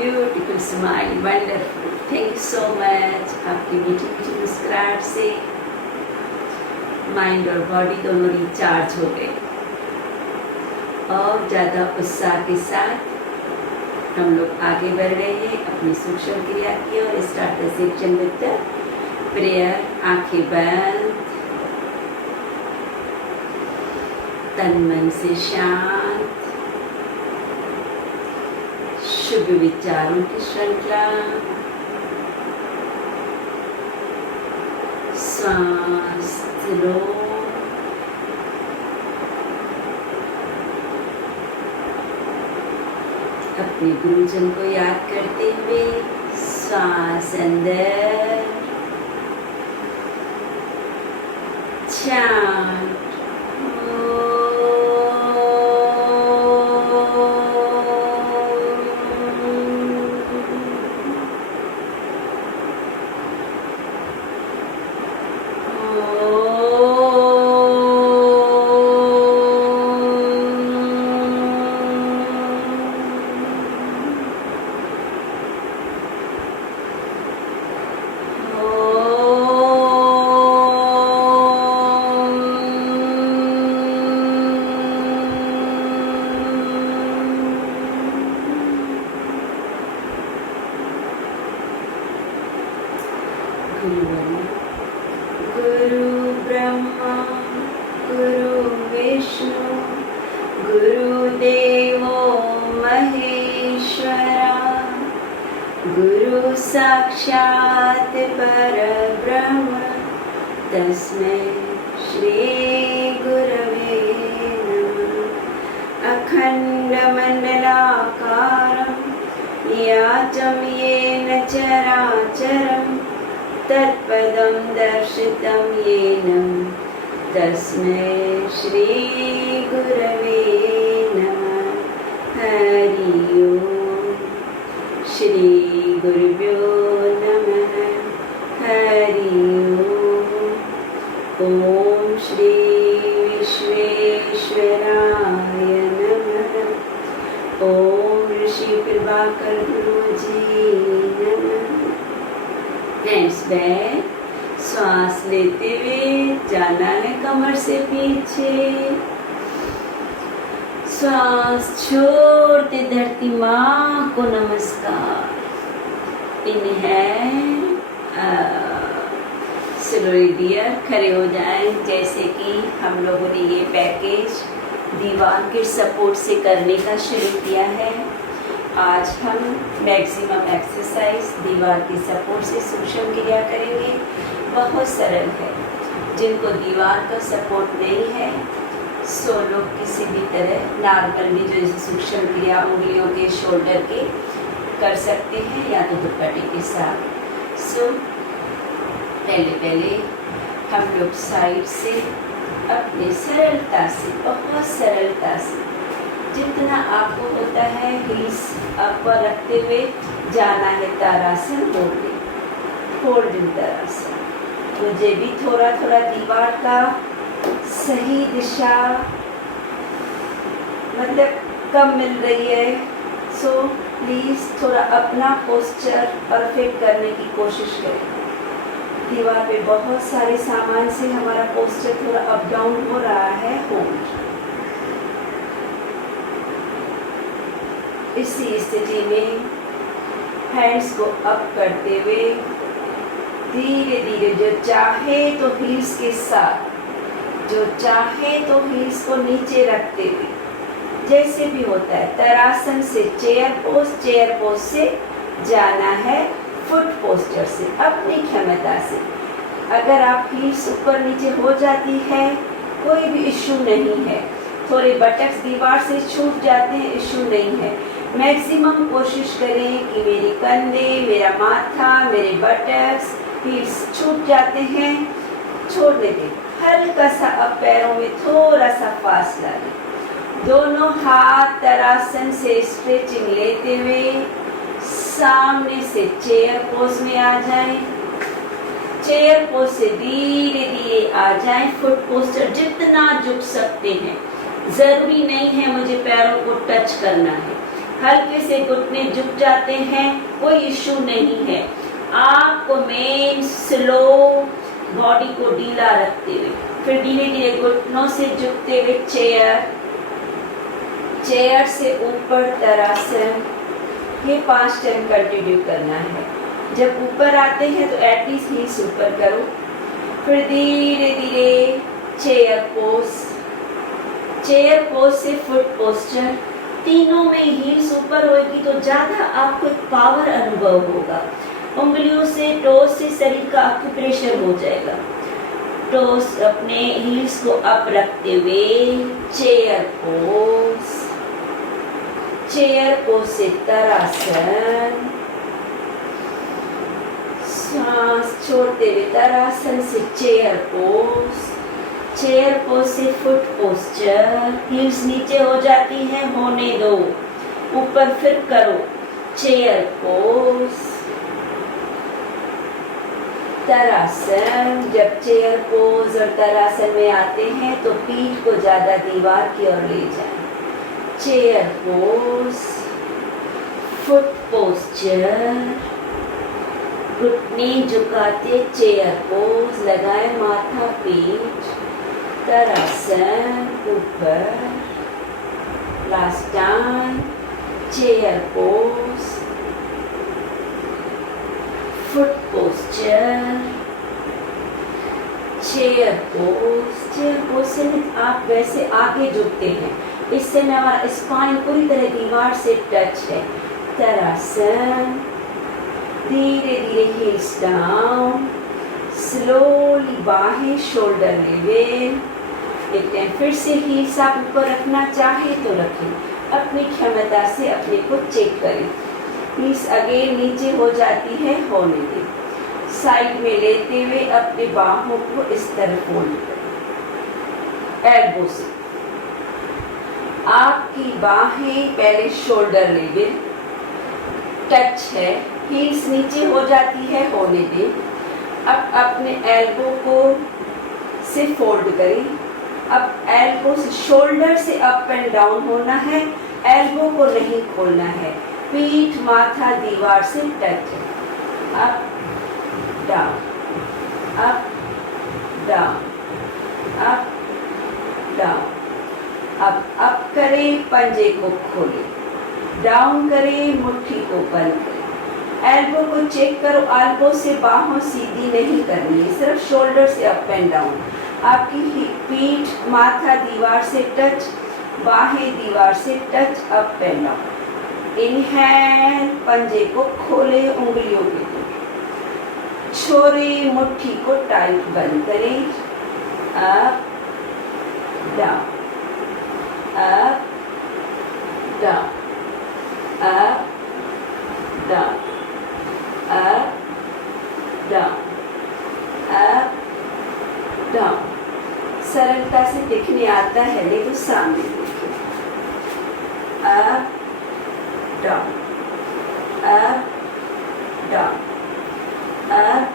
Beautiful smile, wonderful, thank you so much. आपकी मीठी मीठी मुस्कुराहट से माइंड और बॉडी दोनों रिचार्ज हो गए और ज़्यादा उत्साह के साथ हम लोग आगे बढ़ रहे हैं अपनी सूक्ष्म क्रिया की और start the section with the prayer. आंखें बंद, तन मन से शांत, शुभ विचारों की श्रृंखला, सांस लो, अपने गुरुजन को याद करते हुए सांस अंदर, शांत, गुरु ब्रह्मा गुरु विष्णु गुरुदेवो महेश्वरा, गुरु साक्षात् परब्रह्म तस्मै श्री गुरवे नमः। अखण्डमण्डलाकारं व्याप्तं येन चराचरं तत्पदं दर्शितं येन तस्मै श्री गुरवे नमः। हरि ओम। श्री गुरुभ्यो नमः। हरि ओम। ओम श्री विश्वेश्वराय नमः। ओम ऋषि कृपाकर गुरुजी नमः। हैंड्स बैक, श्वास लेते हुए जाना है कमर से पीछे, श्वास छोड़ते धरती माँ को नमस्कार। इनहेल, स्लोली डियर खड़े हो जाएं जैसे कि हम लोगों ने ये पैकेज दीवार के सपोर्ट से करने का शुरू किया है। आज हम मैक्सिमम एक्सरसाइज दीवार के सपोर्ट से सूक्ष्म क्रिया करेंगे। बहुत सरल है। जिनको दीवार का सपोर्ट नहीं है सो लोग किसी भी तरह नॉर्मल भी जो जैसे सूक्ष्म क्रिया उंगलियों के शोल्डर के कर सकते हैं या तो दुपट्टे के साथ। सो पहले हम लोग साइड से अपने सरलता से, बहुत सरलता से जितना आपको होता है हील्स ऊपर रखते हुए जाना है तारासन होल्डिंग तारासन। मुझे भी थोड़ा थोड़ा दीवार का सही दिशा मतलब कम मिल रही है। सो प्लीज़ थोड़ा अपना पोस्चर परफेक्ट करने की कोशिश करें। दीवार पे बहुत सारे सामान से हमारा पोस्चर थोड़ा अप डाउन हो रहा है। होल्ड। इसी स्थिति में हैंड्स को अप करते हुए धीरे धीरे जो चाहे तो हील्स के साथ, जो चाहे तो हील्स को नीचे रखते हुए, जैसे भी होता है तरासन से चेयर पोज से जाना है फुट पोस्चर से, अपनी क्षमता से। अगर आप हील्स ऊपर नीचे हो जाती है कोई भी इश्यू नहीं है। थोड़े बटक्स दीवार से छूट जाते हैं, इश्यू नहीं है। मैक्सिमम कोशिश करें कि मेरी कंधे, मेरा माथा, मेरे बटक्स हील्स छूट जाते हैं, छोड़ने दें। हल्का सा अब पैरों में थोड़ा सा फासला लें। दोनों हाथ तरासन से स्ट्रेचिंग लेते हुए सामने से चेयर पोज में आ जाएं। चेयर पोज से धीरे धीरे आ जाएं। फुट पोस्चर जितना झुक सकते हैं, जरूरी नहीं है मुझे पैरों को टच करना है। हल्के से घुटने झुक जाते हैं, कोई इश्यू नहीं है। आपको मेन स्लो बॉडी को ढीला रखते हुए फिर धीरे धीरे घुटनों से झुकते हुए चेयर से ऊपर तरासन, ये 5 टाइम कंटिन्यू करना है। जब ऊपर आते हैं तो एटलीस्ट हील्स ऊपर करो, फिर धीरे धीरे चेयर पोज से फुट पोस्चर, तीनों में हील्स ऊपर होगी तो ज्यादा आपको एक पावर अनुभव होगा। उंगलियों से टोस से शरीर का एक्यूप्रेशर हो जाएगा। टोस अपने हील्स को अप रखते हुए चेयर पोज से तरासन, सांस छोड़ते हुए तरासन से चेयर पोज से फुट पोस्चर, हील्स नीचे हो जाती हैं, होने दो, ऊपर फिर करो चेयर पोज तरासन। जब चेयर पोज और तरासन में आते हैं तो पीठ को ज्यादा दीवार की ओर ले जाएं। चेयर पोज, फुट पोस्चर, घुटने झुकाते चेयर पोज, लगाए माथा पीठ, तरासन ऊपर, last time chair pose, foot posture, chair pose से आप वैसे आगे झुकते हैं, इससे में हमारा स्पाइन पूरी तरह दीवार से टच है। तरासन, धीरे धीरे हील्स डाउन, स्लोली बाहें शोल्डर लेवल। एक टाइम फिर से हील्स आप ऊपर रखना चाहे तो रखें, अपनी क्षमता से अपने को चेक करें। हील्स अगेन नीचे हो जाती है, होने दें। साइड में लेते हुए अपने बाहों को इस तरह फोल्ड करें, एल्बो से आपकी बाहें पहले शोल्डर लेवल टच है, हील्स नीचे हो जाती है, होने दें। अब अपने एल्बो को से फोल्ड करें। अब एल्बो से शोल्डर से अप एंड डाउन होना है, एल्बो को नहीं खोलना है। पीठ माथा दीवार से टच है। Up down, up down, up down. अब अप करें, पंजे को खोलें, डाउन करें, मुट्ठी को बंद करें। एल्बो को चेक करो, एल्बो से बाहों सीधी नहीं करनी है, सिर्फ शोल्डर से अप एंड डाउन। आपकी पीठ माथा दीवार से टच, बाहें दीवार से touch, up and down. Inhale, पंजे को खोले, उंगलियों के छोरे, मुट्ठी को टाइट बंद करें। Up down, up down, up down, up down, up down. सरलता से दिखने आता है नहीं तो सामने देखिए। Up down, up down, up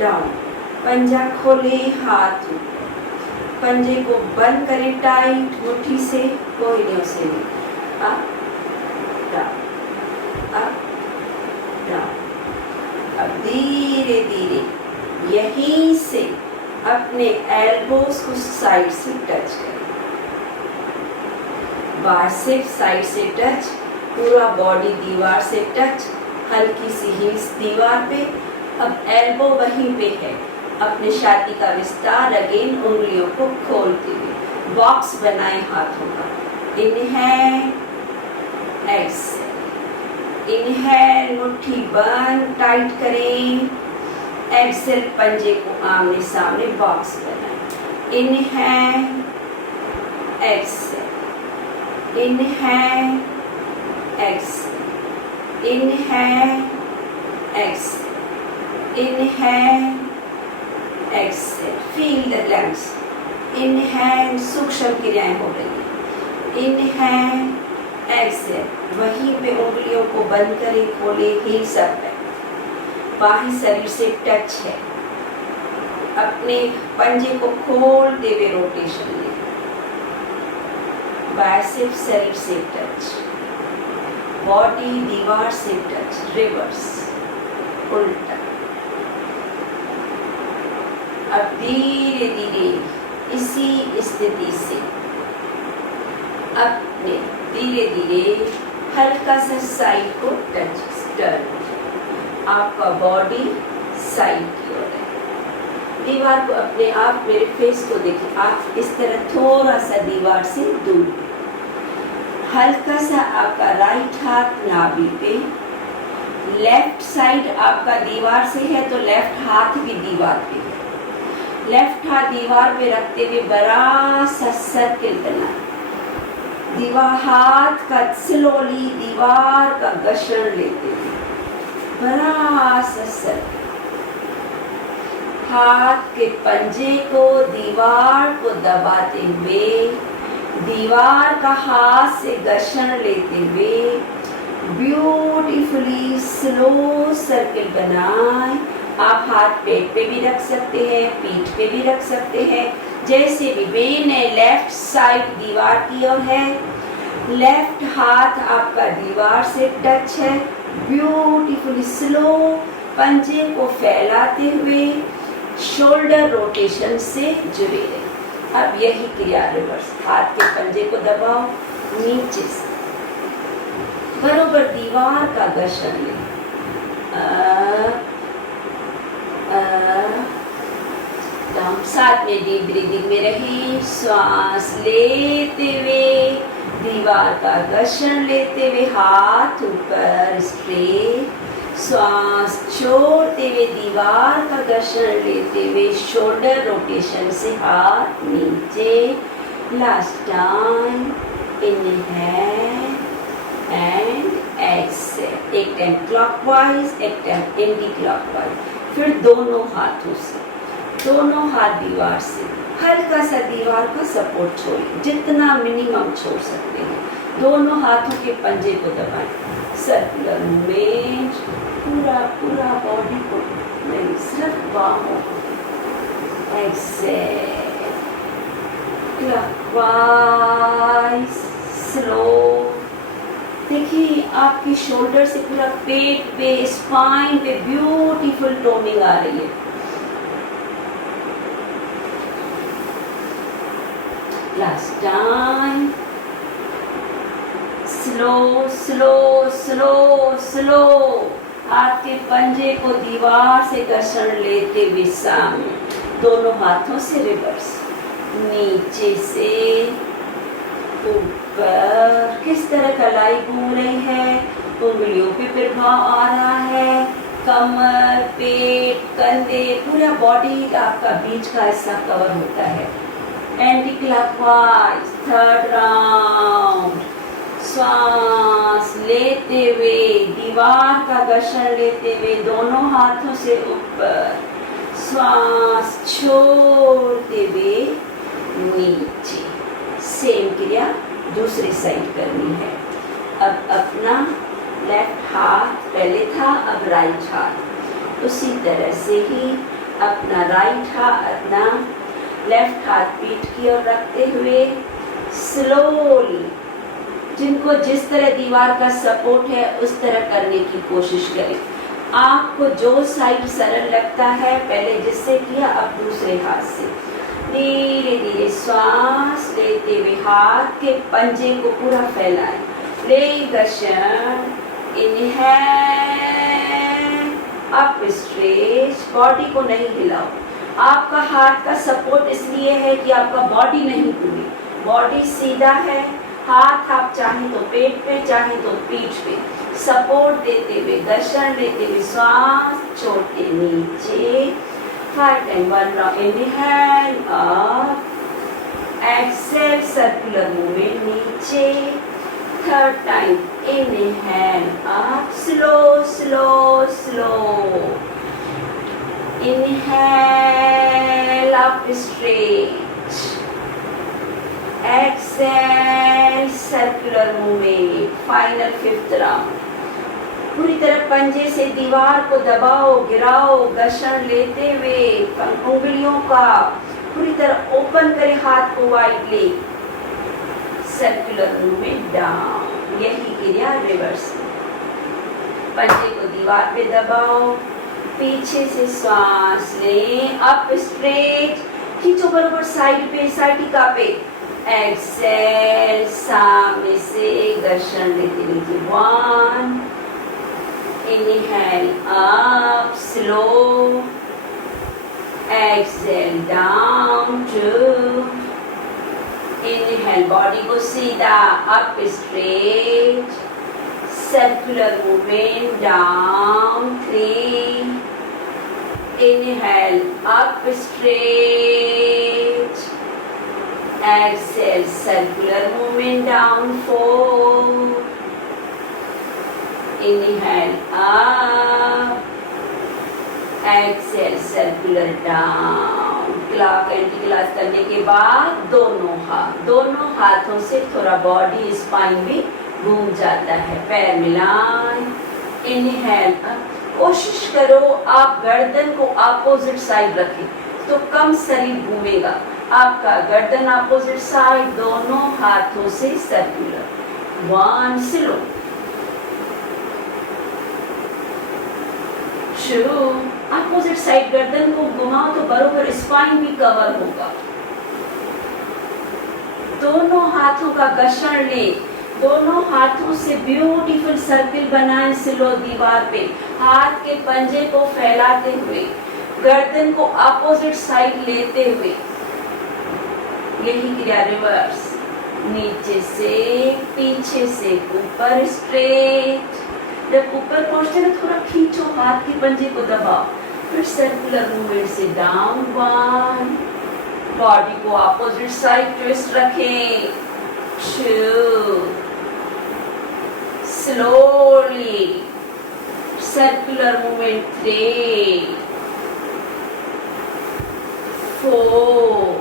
down. पंजा खोले, हाथ ऊपर, पंजे को बंद करें टाइट, मुट्ठी से कोई नहीं उसे नहीं। Up down, up down. अब धीरे धीरे यहीं से अपने एल्बोज को साइड से टच करें, बाइसेप साइड से टच, पूरा बॉडी दीवार से टच, हल्की सी हील्स दीवार पे। अब एल्बो वहीं पे है, अपने छाती का विस्तार, अगेन उंगलियों को खोलते हुए बॉक्स बनाए हाथों का। इनहेल, एक्सेल, इनहेल, मुट्ठी बंद टाइट करें, एक्सेल, पंजे को आमने सामने बॉक्स बनाएं। Inhale, exhale, inhale, exhale, inhale, exhale, inhale, exhale. Feel the glands. Inhale, सूक्ष्म क्रियाएं हो रही है। इनहेल, एक्सेल, वहीं पे उंगलियों को बंद करें, खोले, हील्स अप है, बाही शरीर से टच है। अपने पंजे को खोलते हुए रोटेशन ले, बाइसेप शरीर से टच, बॉडी दीवार से टच, रिवर्स, उल्टा। अब धीरे धीरे इसी स्थिति से अपने धीरे धीरे हल्का सा साइड को टच, टर्न। आपका बॉडी साइड की ओर है। दीवार को अपने आप, मेरे फेस को देखिए, आप इस तरह थोड़ा सा दीवार से दूर, हल्का सा आपका राइट हाथ नाभि पे, लेफ्ट साइड आपका दीवार से है तो लेफ्ट हाथ भी दीवार पे है। लेफ्ट हाथ दीवार पे रखते हुए बड़ा सा सर्किल बनाए। दीवार हाथ का स्लोली दीवार का घर्षण लेते हुए बड़ा सा सर्किल। हाथ के पंजे को दीवार को दबाते हुए, दीवार का हाथ से घर्षण लेते हुए ब्यूटीफुली स्लो सर्किल बनाए। आप हाथ पेट पे भी रख सकते हैं, पीठ पे भी रख सकते हैं, जैसे भी। वेन है लेफ्ट साइड दीवार की ओर है, लेफ्ट हाथ आपका दीवार से टच है। ब्यूटीफुली स्लो पंजे को फैलाते हुए शोल्डर रोटेशन से जुड़े रहे। अब यही क्रिया रिवर्स, हाथ के पंजे को दबाओ, नीचे से बरोबर दीवार का घर्षण ले। साथ में डीप ब्रीदिंग में रही, श्वास लेते हुए दीवार का घर्षण लेते हुए हाथ ऊपर स्ट्रेट, श्वास छोड़ते हुए दीवार का घर्षण लेते हुए शोल्डर रोटेशन से हाथ नीचे। Last time, inhale and exhale. एक टाइम क्लॉकवाइज, एक टाइम एंटी क्लॉकवाइज। फिर दोनों हाथों से, दोनों हाथ दीवार से हल्का सा दीवार का सपोर्ट छोड़िए, जितना मिनिमम छोड़ सकते हैं। दोनों हाथों के पंजे को दबाएं। सर्कुलर मूवमेंट, पूरा पूरा बॉडी को, नहीं सिर्फ बाहों को। Exhale, clockwise, slow. देखिए आपकी शोल्डर से पूरा पेट पे, स्पाइन पे ब्यूटीफुल टोनिंग आ रही है। Last time, slow slow slow slow. आपके पंजे को दीवार से घर्षण लेते हुए सामने, दोनों हाथों से रिवर्स, नीचे से ऊपर। किस तरह कलाई घूम रही है, उंगलियों पे प्रभाव आ रहा है, कमर, पेट, कंधे, पूरा बॉडी आपका बीच का हिस्सा कवर होता है। Anti clockwise, third round. श्वास लेते हुए दीवार का घर्षण लेते हुए दोनों हाथों से ऊपर, श्वास छोड़ते हुए नीचे। सेम क्रिया दूसरी साइड करनी है। अब अपना लेफ्ट हाथ पहले था, अब राइट हाथ, उसी तरह से ही अपना राइट हाथ, अपना लेफ्ट हाथ पीठ की ओर रखते हुए स्लोली, जिनको जिस तरह दीवार का सपोर्ट है उस तरह करने की कोशिश करें। आपको जो साइड सरल लगता है, पहले जिससे किया अब दूसरे हाथ से धीरे धीरे श्वास लेते हुए हाथ के पंजे को पूरा फैलाएं। ले घर्षण, इनहेल, अप स्ट्रेच, बॉडी को नहीं हिलाओ। आपका हाथ का सपोर्ट इसलिए है कि आपका बॉडी नहीं पूरी, बॉडी सीधा है। हाथ आप चाहे तो पेट पे, चाहे तो पीठ पे सपोर्ट देते हुए, घर्षण लेते हुए श्वास छोड़ के नीचे। 5 and 1 round. Inhale up, exhale circular movement नीचे. Third time inhale up, slow slow slow. Inhale up straight. Exhale circular movement. Final 5th round. पूरी तरह पंजे से दीवार को दबाओ, गिराओ, घर्षण लेते हुए उंगलियों का पूरी तरह ओपन करें हाथ को वाइडली। सर्कुलर मूवमेंट डाउन, यही क्रिया रिवर्स। पंजे को दीवार पे दबाओ, पीछे से सांस लें, अप स्ट्रेट, खींचो बराबर साइड पे, साइटिका पे। एक्सेल, सामने से घर्षण लेते नीचे 1, inhale up slow, exhale down 2, inhale body को सीधा up straight, circular movement down 3, inhale up straight, exhale circular movement down 4, inhale up, exhale circular down। Clock anti clock करने के बाद दोनों हाथों से थोड़ा बॉडी स्पाइन भी घूम जाता है। पैर मिलाएं, इनहेल अप। कोशिश करो आप गर्दन को अपोजिट साइड रखें तो कम शरीर घूमेगा। आपका गर्दन अपोजिट साइड, दोनों हाथों से सर्कुलर 1 स्लो 2, अपोजिट साइड गर्दन को घुमाओ तो बरोबर स्पाइन भी कवर होगा। दोनों हाथों का घर्षण ले, दोनों हाथों से ब्यूटीफुल सर्किल बनाएं स्लो दीवार पे। हाथ के पंजे को फैलाते हुए, गर्दन को अपोजिट साइड लेते हुए, यही क्रिया रिवर्स। नीचे से पीछे से ऊपर स्ट्रेट। जब ऊपर पहुंचते ना थोड़ा खींचो, हाथ के पंजे को दबाओ, फिर सर्कुलर मूवमेंट से डाउन 1, बॉडी को अपोजिट साइड ट्विस्ट रखें 2, स्लोली सर्कुलर मूवमेंट 3, 4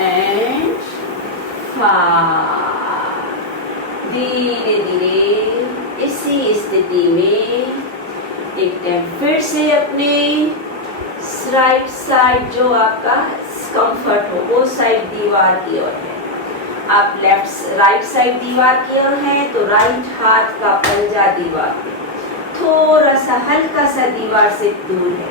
एंड 5। धीरे धीरे इसी स्थिति में एक टाइम फिर से अपने राइट साइड जो आपका कंफर्ट हो वो साइड दीवार की ओर है। आप राइट साइड दीवार की ओर हैं तो राइट हाथ का पंजा दीवार पे, थोड़ा सा हल्का सा दीवार से दूर है।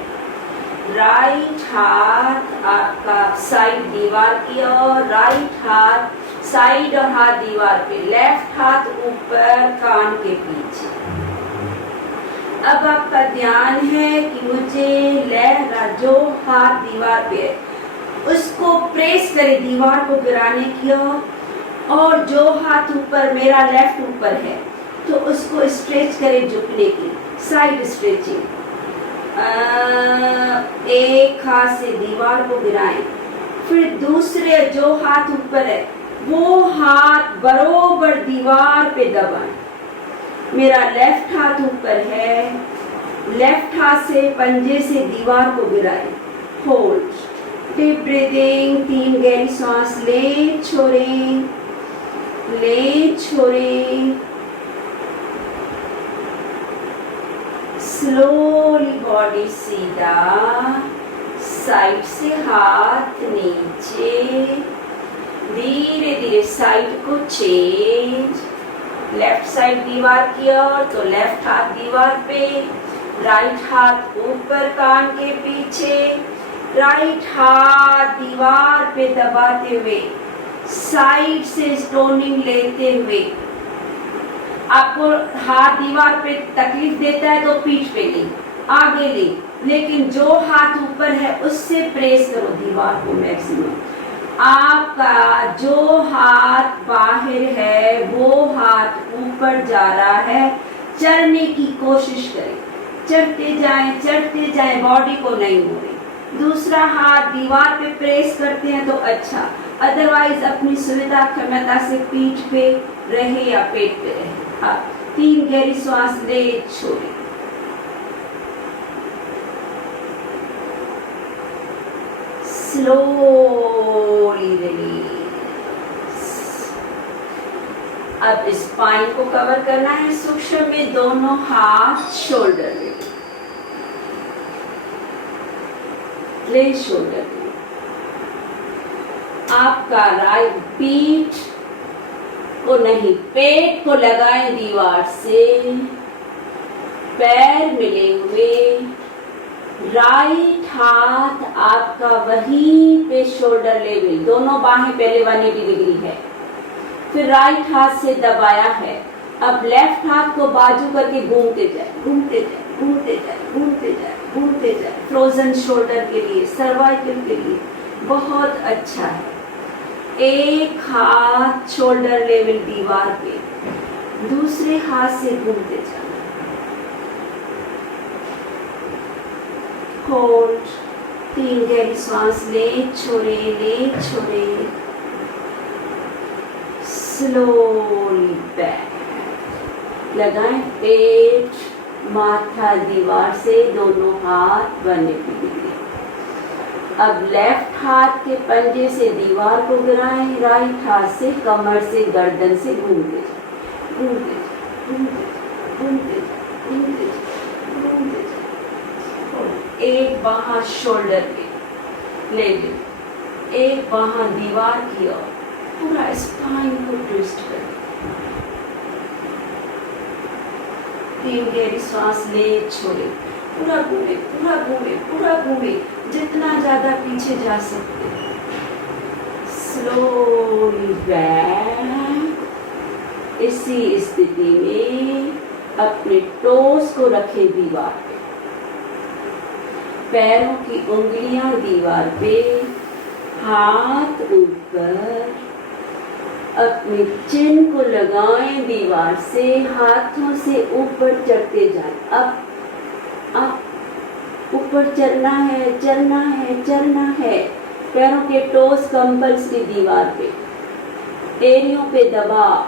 राइट हाथ आपका साइड दीवार की ओर, राइट हाथ साइड और हाथ दीवार पे, लेफ्ट हाथ ऊपर कान के पीछे। अब आपका ध्यान है कि मुझे जो हाथ दीवार पे है उसको प्रेस करे दीवार को गिराने की और जो हाथ ऊपर मेरा लेफ्ट ऊपर है तो उसको स्ट्रेच करे झुकने की, साइड स्ट्रेचिंग। एक हाथ से दीवार को गिराएं, फिर दूसरे जो हाथ ऊपर है वो हाथ बरोबर दीवार पे दबाएं। मेरा लेफ्ट हाथ ऊपर है, लेफ्ट हाथ से पंजे से दीवार को गिराएं। होल्ड, डीप ब्रीदिंग, 3 गहरी सांस ले छोड़ें, ले छोड़ें। स्लोली बॉडी सीधा, साइड से हाथ नीचे, धीरे धीरे साइड को चेंज। लेफ्ट साइड दीवार की ओर तो लेफ्ट हाथ दीवार पे, राइट हाथ ऊपर कान के पीछे, राइट हाथ दीवार पे दबाते हुए, साइड से स्टोनिंग लेते हुए। आपको हाथ दीवार पे तकलीफ देता है तो पीठ पे ले, आगे ले, लेकिन जो हाथ ऊपर है उससे प्रेस करो दीवार को मैक्सिमम। आपका जो हाथ बाहर है वो हाथ ऊपर जा रहा है, चढ़ने की कोशिश करें, चढ़ते जाएं, बॉडी को नहीं मोड़ें। दूसरा हाथ दीवार पे प्रेस करते हैं तो अच्छा, अदरवाइज अपनी सुविधा क्षमता से पीठ पे रहे या पेट पे रहे। 3 गहरी सांस ले छोड़े, स्लोली रिलीज। अब स्पाइन को कवर करना है सूक्ष्म में, दोनों हाथ शोल्डर में, ले शोल्डर में। आपका राइट पीठ को नहीं, पेट को लगाएं दीवार से, पैर मिले हुए, राइट हाथ आपका वहीं पे शोल्डर लेवल, दोनों बाहें पहले 180 डिग्री है, फिर राइट हाथ से दबाया है। अब लेफ्ट हाथ को बाजू करके घूमते जाए, घूमते जाए, घूमते जाए, घूमते जाए, घूमते जाए। फ्रोजन शोल्डर के लिए, सर्वाइकल के लिए बहुत अच्छा है। एक हाथ शोल्डर लेवल दीवार पे, दूसरे हाथ से घूमते जाए। होल्ड, 3 गहरी सांस ले छोड़े, ले छोड़े, स्लोली बैक। लगाएं पेट, माथा दीवार से, दोनों हाथ 180 डिग्री। अब लेफ्ट हाथ के पंजे से दीवार को गिराएं, राइट हाथ से कमर से, गर्दन से घूमते जाए, घूमते जाए, घूमते जाए, घूमते जाए, घूमते जाए, घूमते जाए। एक बाह शोल्डर पे ले ले, एक बाह दीवार की ओर, पूरा स्पाइन को ट्विस्ट करें। 3 गहरी सांस ले छोड़े, पूरा घूमे, पूरा घूमे, पूरा घूमे, जितना ज्यादा पीछे जा सकते। Slowly back. इसी स्थिति में अपने टोस को रखें दीवार पे, पैरों की उंगलियां दीवार पे, हाथ ऊपर, अपने चिन को लगाएं दीवार से, हाथों से ऊपर चढ़ते जाएं। अब ऊपर चलना है, चलना है, चलना है। पैरों के टोस कंपल्सरी दीवार पे, एड़ियों पे दबाव,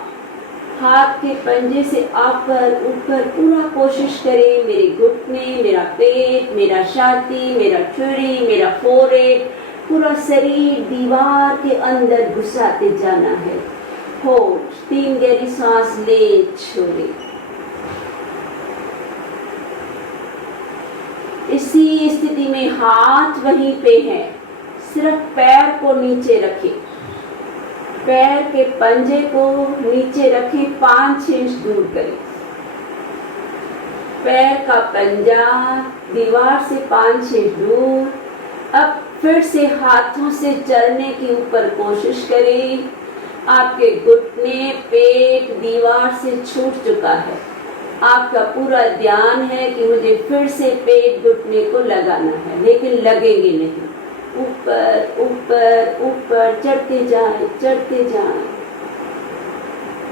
हाथ के पंजे से ऊपर ऊपर, पूरा कोशिश करें मेरे घुटने, मेरा पेट, मेरा छाती, मेरा ठुड़ी, मेरा फोरहेड, पूरा शरीर दीवार के अंदर घुसाते जाना है। होल्ड, 3 गहरी सांस ले छोड़े। इसी स्थिति में हाथ वहीं पे है, सिर्फ पैर को नीचे रखें, पैर के पंजे को नीचे रखें, 5 इंच दूर करें। पैर का पंजा दीवार से 5 इंच दूर। अब फिर से हाथों से चलने की ऊपर कोशिश करें। आपके घुटने, पेट दीवार से छूट चुका है। आपका पूरा ध्यान है कि मुझे फिर से पेट घुटने को लगाना है, लेकिन लगेंगे नहीं। ऊपर ऊपर ऊपर चढ़ते जाएं, चढ़ते जाएं।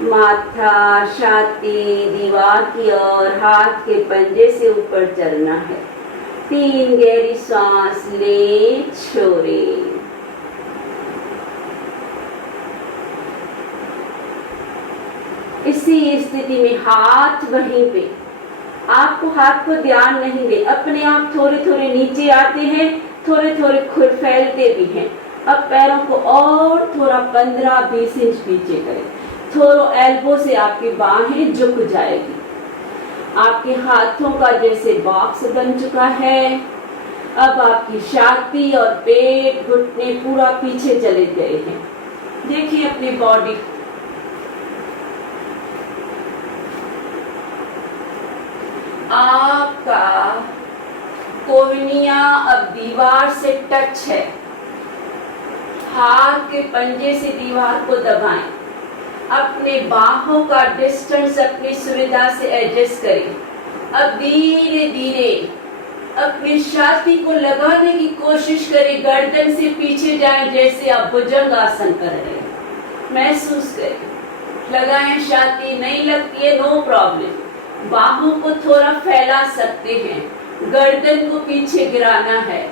माथा, छाती दीवार की ओर, हाथ के पंजे से ऊपर चढ़ना है। 3 गहरी सांस ले छोड़े। इसी स्थिति में हाथ वहीं पे, आपको हाथ को ध्यान नहीं दे, अपने आप थोड़े थोड़े नीचे आते हैं, थोड़े थोड़े खुद फैलते भी हैं। अब पैरों को और थोड़ा 15-20 इंच पीछे करें, थोड़ा एल्बो से आपकी बाहें झुक जाएगी। आपके हाथों का जैसे बॉक्स बन चुका है। अब आपकी छाती और पेट, घुटने पूरा पीछे चले गए हैं। देखिए अपनी बॉडी, आपका कोहनिया अब दीवार से टच है। हाथ के पंजे से दीवार को दबाएं। अपने बाहों का डिस्टेंस अपनी सुविधा से एडजस्ट करें। अब धीरे धीरे अपनी छाती को लगाने की कोशिश करें, गर्दन से पीछे जाएं जैसे आप भुजंगासन कर रहे हैं। महसूस करें। लगाएं, छाती नहीं लगती है, नो प्रॉब्लम। बाहों को थोड़ा फैला सकते हैं, गर्दन को पीछे गिराना है,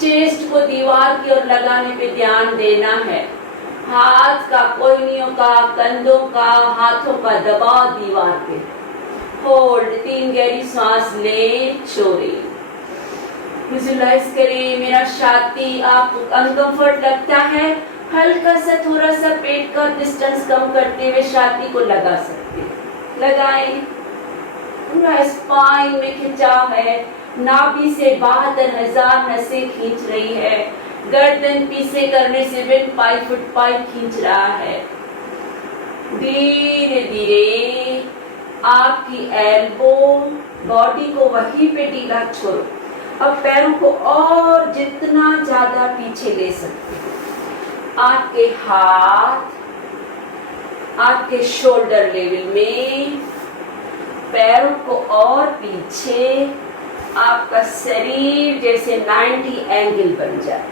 चेस्ट को दीवार की ओर लगाने पे ध्यान देना है। हाथ का, कोहनियों का, कंधों का, हाथों का दबाव दीवार पे। होल्ड, 3 गहरी सांस ले छोड़े। विजुलाइज करें मेरा छाती आपको अनकंफर्ट लगता है, हल्का सा थोड़ा सा पेट का डिस्टेंस कम करते हुए छाती को लगा सकते हैं। लगाएं। पूरा स्पाइन में खिंचाव है, नाभि से 72,000 नसें खींच रही है, गर्दन पीछे करने से विंड पाइप फुट पाइप खींच रहा है। धीरे धीरे आपकी एल्बो बॉडी को वहीं पे ढीला छोड़ो। अब पैरों को और जितना ज्यादा पीछे ले सकते हो। आपके हाथ आपके शोल्डर लेवल में, पैरों को और पीछे, आपका शरीर जैसे 90 एंगल बन जाए।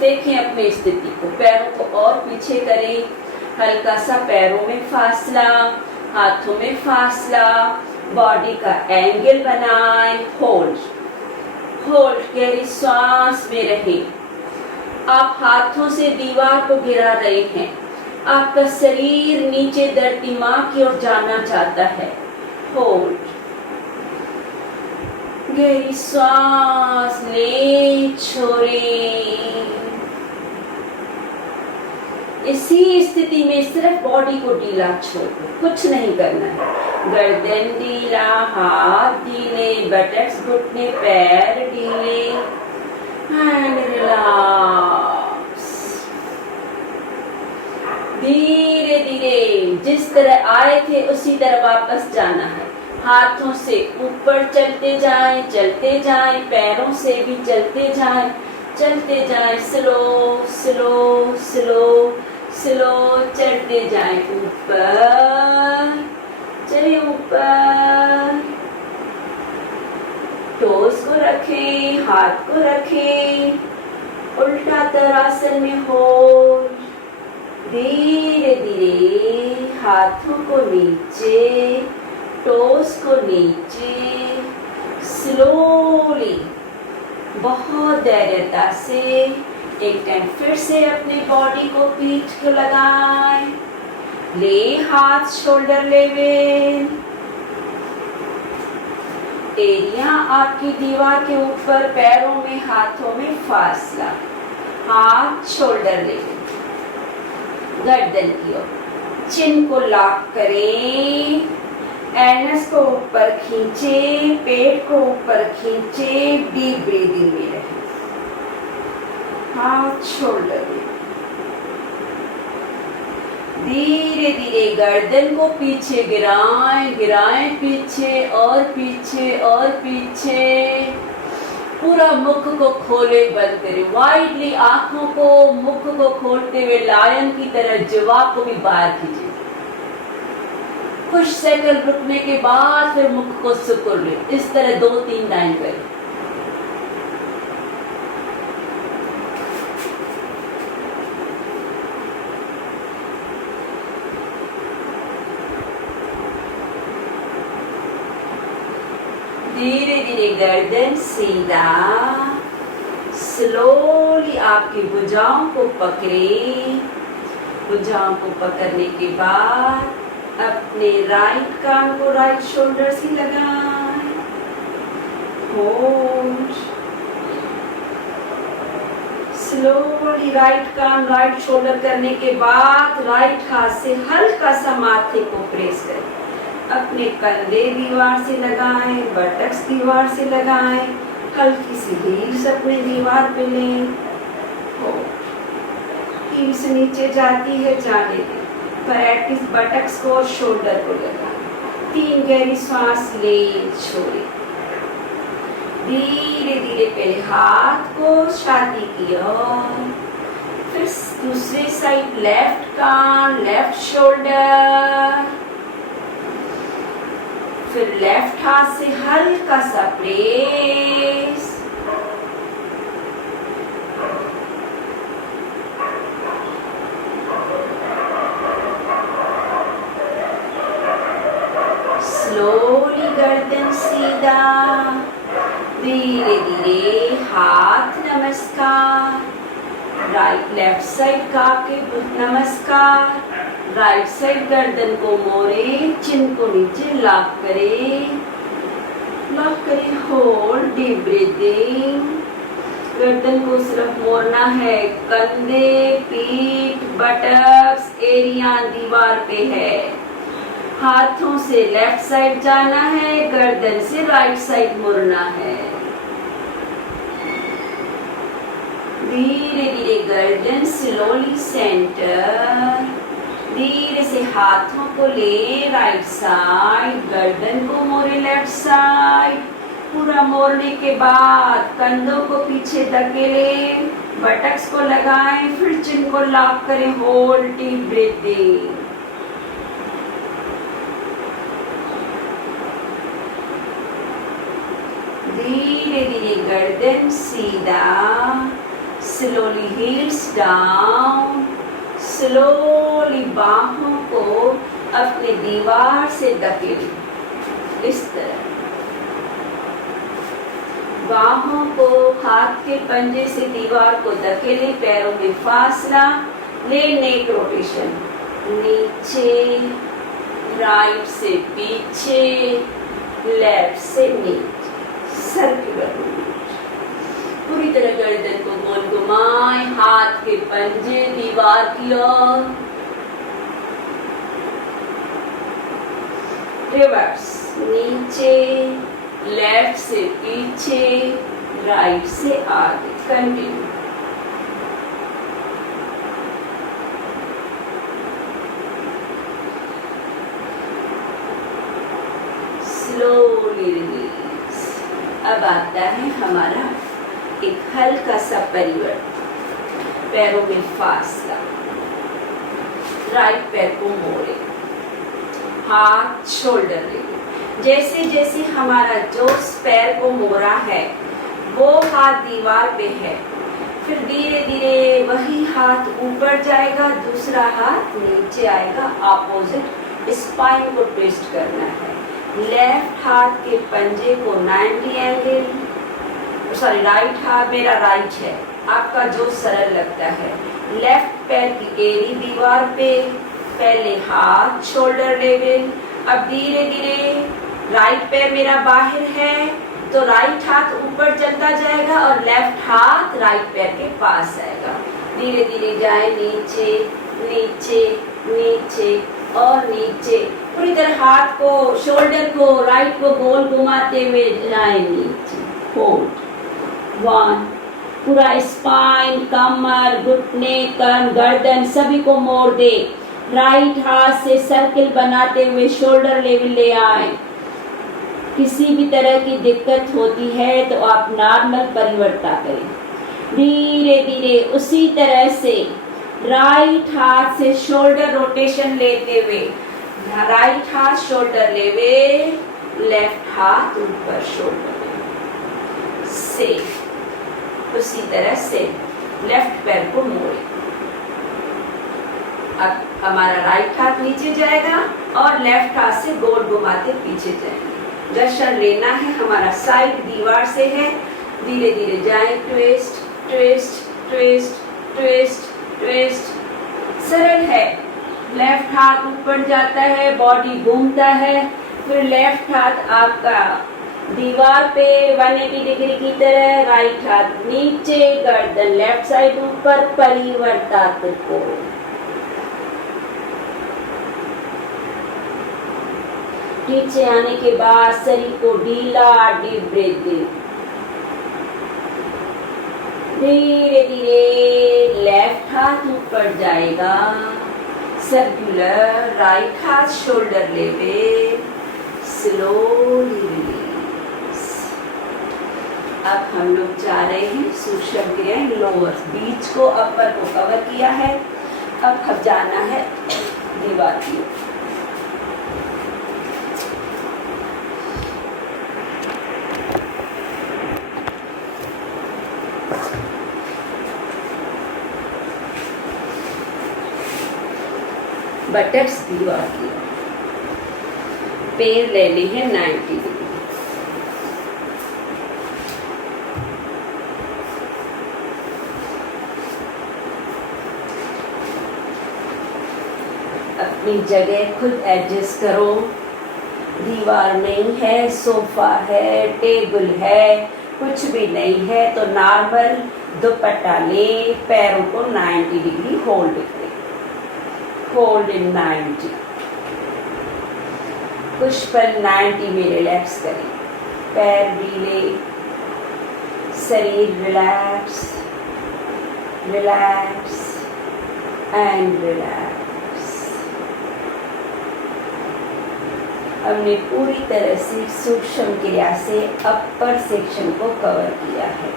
देखिए अपनी स्थिति को, पैरों को और पीछे करें, हल्का सा पैरों में फासला, हाथों में फासला, बॉडी का एंगल बनाएं। होल्ड होल्ड, गहरी सांस में रहें। आप हाथों से दीवार को गिरा रहे हैं। आपका शरीर नीचे धरती मां की ओर जाना चाहता है। होल्ड, गहरी सांस ले, छोड़ें। इसी स्थिति में सिर्फ बॉडी को ढीला छोड़ दो, कुछ नहीं करना है। गर्दन ढीला, हाथ ढीले, बटक्स घुटने, पैर ढीले, एंड रिलैक्स। धीरे धीरे जिस तरह आए थे उसी तरह वापस जाना है। हाथों से ऊपर चलते जाएं, पैरों से भी चलते जाएं, स्लो स्लो स्लो स्लो चढ़ते जाएं, ऊपर चलिए, ऊपर। टोस को रखें, हाथ को रखें, उल्टा तरासन में हो। धीरे धीरे हाथों को नीचे, टोस को नीचे, स्लोली, बहुत धैर्यता से। एक टाइम फिर से अपने बॉडी को पीठ को लगाएं, ले हाथ शोल्डर लेवल, एरिया आपकी दीवार के ऊपर, पैरों में हाथों में फासला, हाथ शोल्डर लेवल, गर्दन की ओर, चिन को लॉक करें, एनस को ऊपर खींचे, पेट को ऊपर खींचे, डीप ब्रीदिंग में रहे। हाथ शोल्डर में, धीरे धीरे गर्दन को पीछे गिराएं, पीछे और पीछे और पीछे। पूरा मुख को खोले, बंद करें, वाइडली आंखों को, मुख को खोलते हुए लायन की तरह जवाब को भी बाहर कीजिए। कुछ सेकंड रुकने के बाद फिर मुख को सुकुड़ ले। इस तरह 2-3 टाइम करें। धीरे धीरे गर्दन सीधा, स्लोली आपकी भुजाओं को पकड़े। भुजाओं को पकड़ने के बाद अपने राइट कान को राइट शोल्डर से लगाएं। होल्ड, स्लोली राइट कान राइट शोल्डर करने के बाद राइट हाथ से हल्का सा माथे को प्रेस करें। अपने कंधे दीवार से लगाएं, बटक्स दीवार से लगाएं, हल्की सी हील्स अपने दीवार पे लें। हील्स नीचे जाती है, जाने दें। प्रैक्टिस बटक्स को और शोल्डर को लगाएं। 3 गहरी सांस ले, छोड़े। धीरे धीरे पहले हाथ को छाती की ओर, फिर दूसरे साइड लेफ्ट कान, लेफ्ट शोल्डर, फिर लेफ्ट हाथ से हल्का सा प्रेस। स्लोली गर्दन सीधा, धीरे धीरे हाथ नमस्कार, राइट लेफ्ट साइड का के नमस्कार, राइट साइड गर्दन को मोड़े, चिन को नीचे लॉक करें, होल्ड, डीप ब्रीदिंग। गर्दन को सिर्फ मोड़ना है, कंधे, पीठ, बटक्स एरिया दीवार पे है। हाथों से लेफ्ट साइड जाना है, गर्दन से राइट साइड मुड़ना है। धीरे धीरे गर्दन स्लोली सेंटर, धीरे से हाथों को ले राइट साइड, गर्दन को मोड़े लेफ्ट साइड। पूरा मोड़ने के बाद कंधों को पीछे धकेले, बटक्स को लगाएं, फिर चिन को लॉक करें, होल्ड डीप ब्रीथिंग। धीरे धीरे गर्दन सीधा, स्लोली हील्स डाउन, स्लोली बाहों को अपने दीवार से धकेलें, इस तरह। बाहों को हाथ के पंजे से दीवार को धकेले, पैरों में फासला ले, नेक रोटेशन, नीचे, राइट से पीछे, लेफ्ट से नीचे, सर्कुलर मूवमेंट। पूरी तरह गर्दन को गोल घुमाएं, हाथ के पंजे दीवार की ओर, रिवर्स, नीचे, लेफ्ट से पीछे, राइट से आगे, कंटिन्यू। Slowly release. अब आता है हमारा एक हल्का सा परिवर्तन, पैरों में फासला, राइट पैर को मोड़े, हाथ शोल्डर ले। जैसे जैसे हमारा जो पैर को मोड़ा है वो हाथ दीवार पे है, फिर धीरे धीरे वही हाथ ऊपर जाएगा, दूसरा हाथ नीचे आएगा, अपोजिट स्पाइन को ट्विस्ट करना है। लेफ्ट हाथ के पंजे को 90 एंगल, सॉरी राइट हाथ, मेरा राइट है, आपका जो सरल लगता है। लेफ्ट पैर की एड़ी दीवार पे, पहले हाथ शोल्डर लेवल, अब धीरे धीरे राइट पैर मेरा बाहर है तो राइट हाथ ऊपर चलता जाएगा और लेफ्ट हाथ राइट पैर के पास आएगा। धीरे धीरे जाए नीचे, नीचे, नीचे और नीचे। पूरी तरह हाथ को, शोल्डर को, राइट को गोल घुमाते हुए जाए नीचे, होल्ड, 1, पूरा स्पाइन, कमर, घुटने, कान, गर्दन सभी को मोड़ दे। राइट हाथ से सर्किल बनाते हुए शोल्डर लेवल ले आए। किसी भी तरह की दिक्कत होती है तो आप नॉर्मल परिवर्तन करें। धीरे धीरे उसी तरह से राइट हाथ से शोल्डर रोटेशन लेते हुए, राइट हाथ शोल्डर लेवे, लेफ्ट हाथ ऊपर शोल्डर से, उसी तरह से लेफ्ट पैर को मोड़े। अब हमारा राइट हाथ नीचे जाएगा और लेफ्ट हाथ से गोल घुमाते पीछे जाएंगे। दर्शन लेना है, हमारा साइड दीवार से है। धीरे धीरे जाए, twist, twist, twist, twist, twist. सरल है। लेफ्ट हाथ ऊपर जाता है, बॉडी घूमता है, फिर लेफ्ट हाथ आपका दीवार पे 180 डिग्री की तरह, राइट हाथ नीचे, गर्दन लेफ्ट साइड ऊपर, परिवर्तात्मक को। नीचे आने के बाद शरीर को ढीला, डीप ब्रीथिंग। धीरे धीरे लेफ्ट हाथ ऊपर जाएगा, सर्कुलर, राइट हाथ शोल्डर लेवे, स्लोली रिलीज। अब हम लोग जा रहे हैं सूक्ष्म क्रियाएं, लोअर, बीच को अपर को कवर किया है, अब जाना है दीवार की ओर। बटक्स दीवार की, पैर लेने हैं 90 डिग्री। अपनी जगह खुद एडजस्ट करो। दीवार नहीं है, सोफा है, टेबल है, कुछ भी नहीं है तो नॉर्मल दुपट्टा ले, पैरों को 90 डिग्री होल्ड करें। होल्ड इन 90, कुछ पल 90 में रिलैक्स करें। पैर ढीले, शरीर रिलैक्स, रिलैक्स एंड रिलैक्स। हमने पूरी तरह से सूक्ष्म क्रिया से अपर सेक्शन को कवर किया है।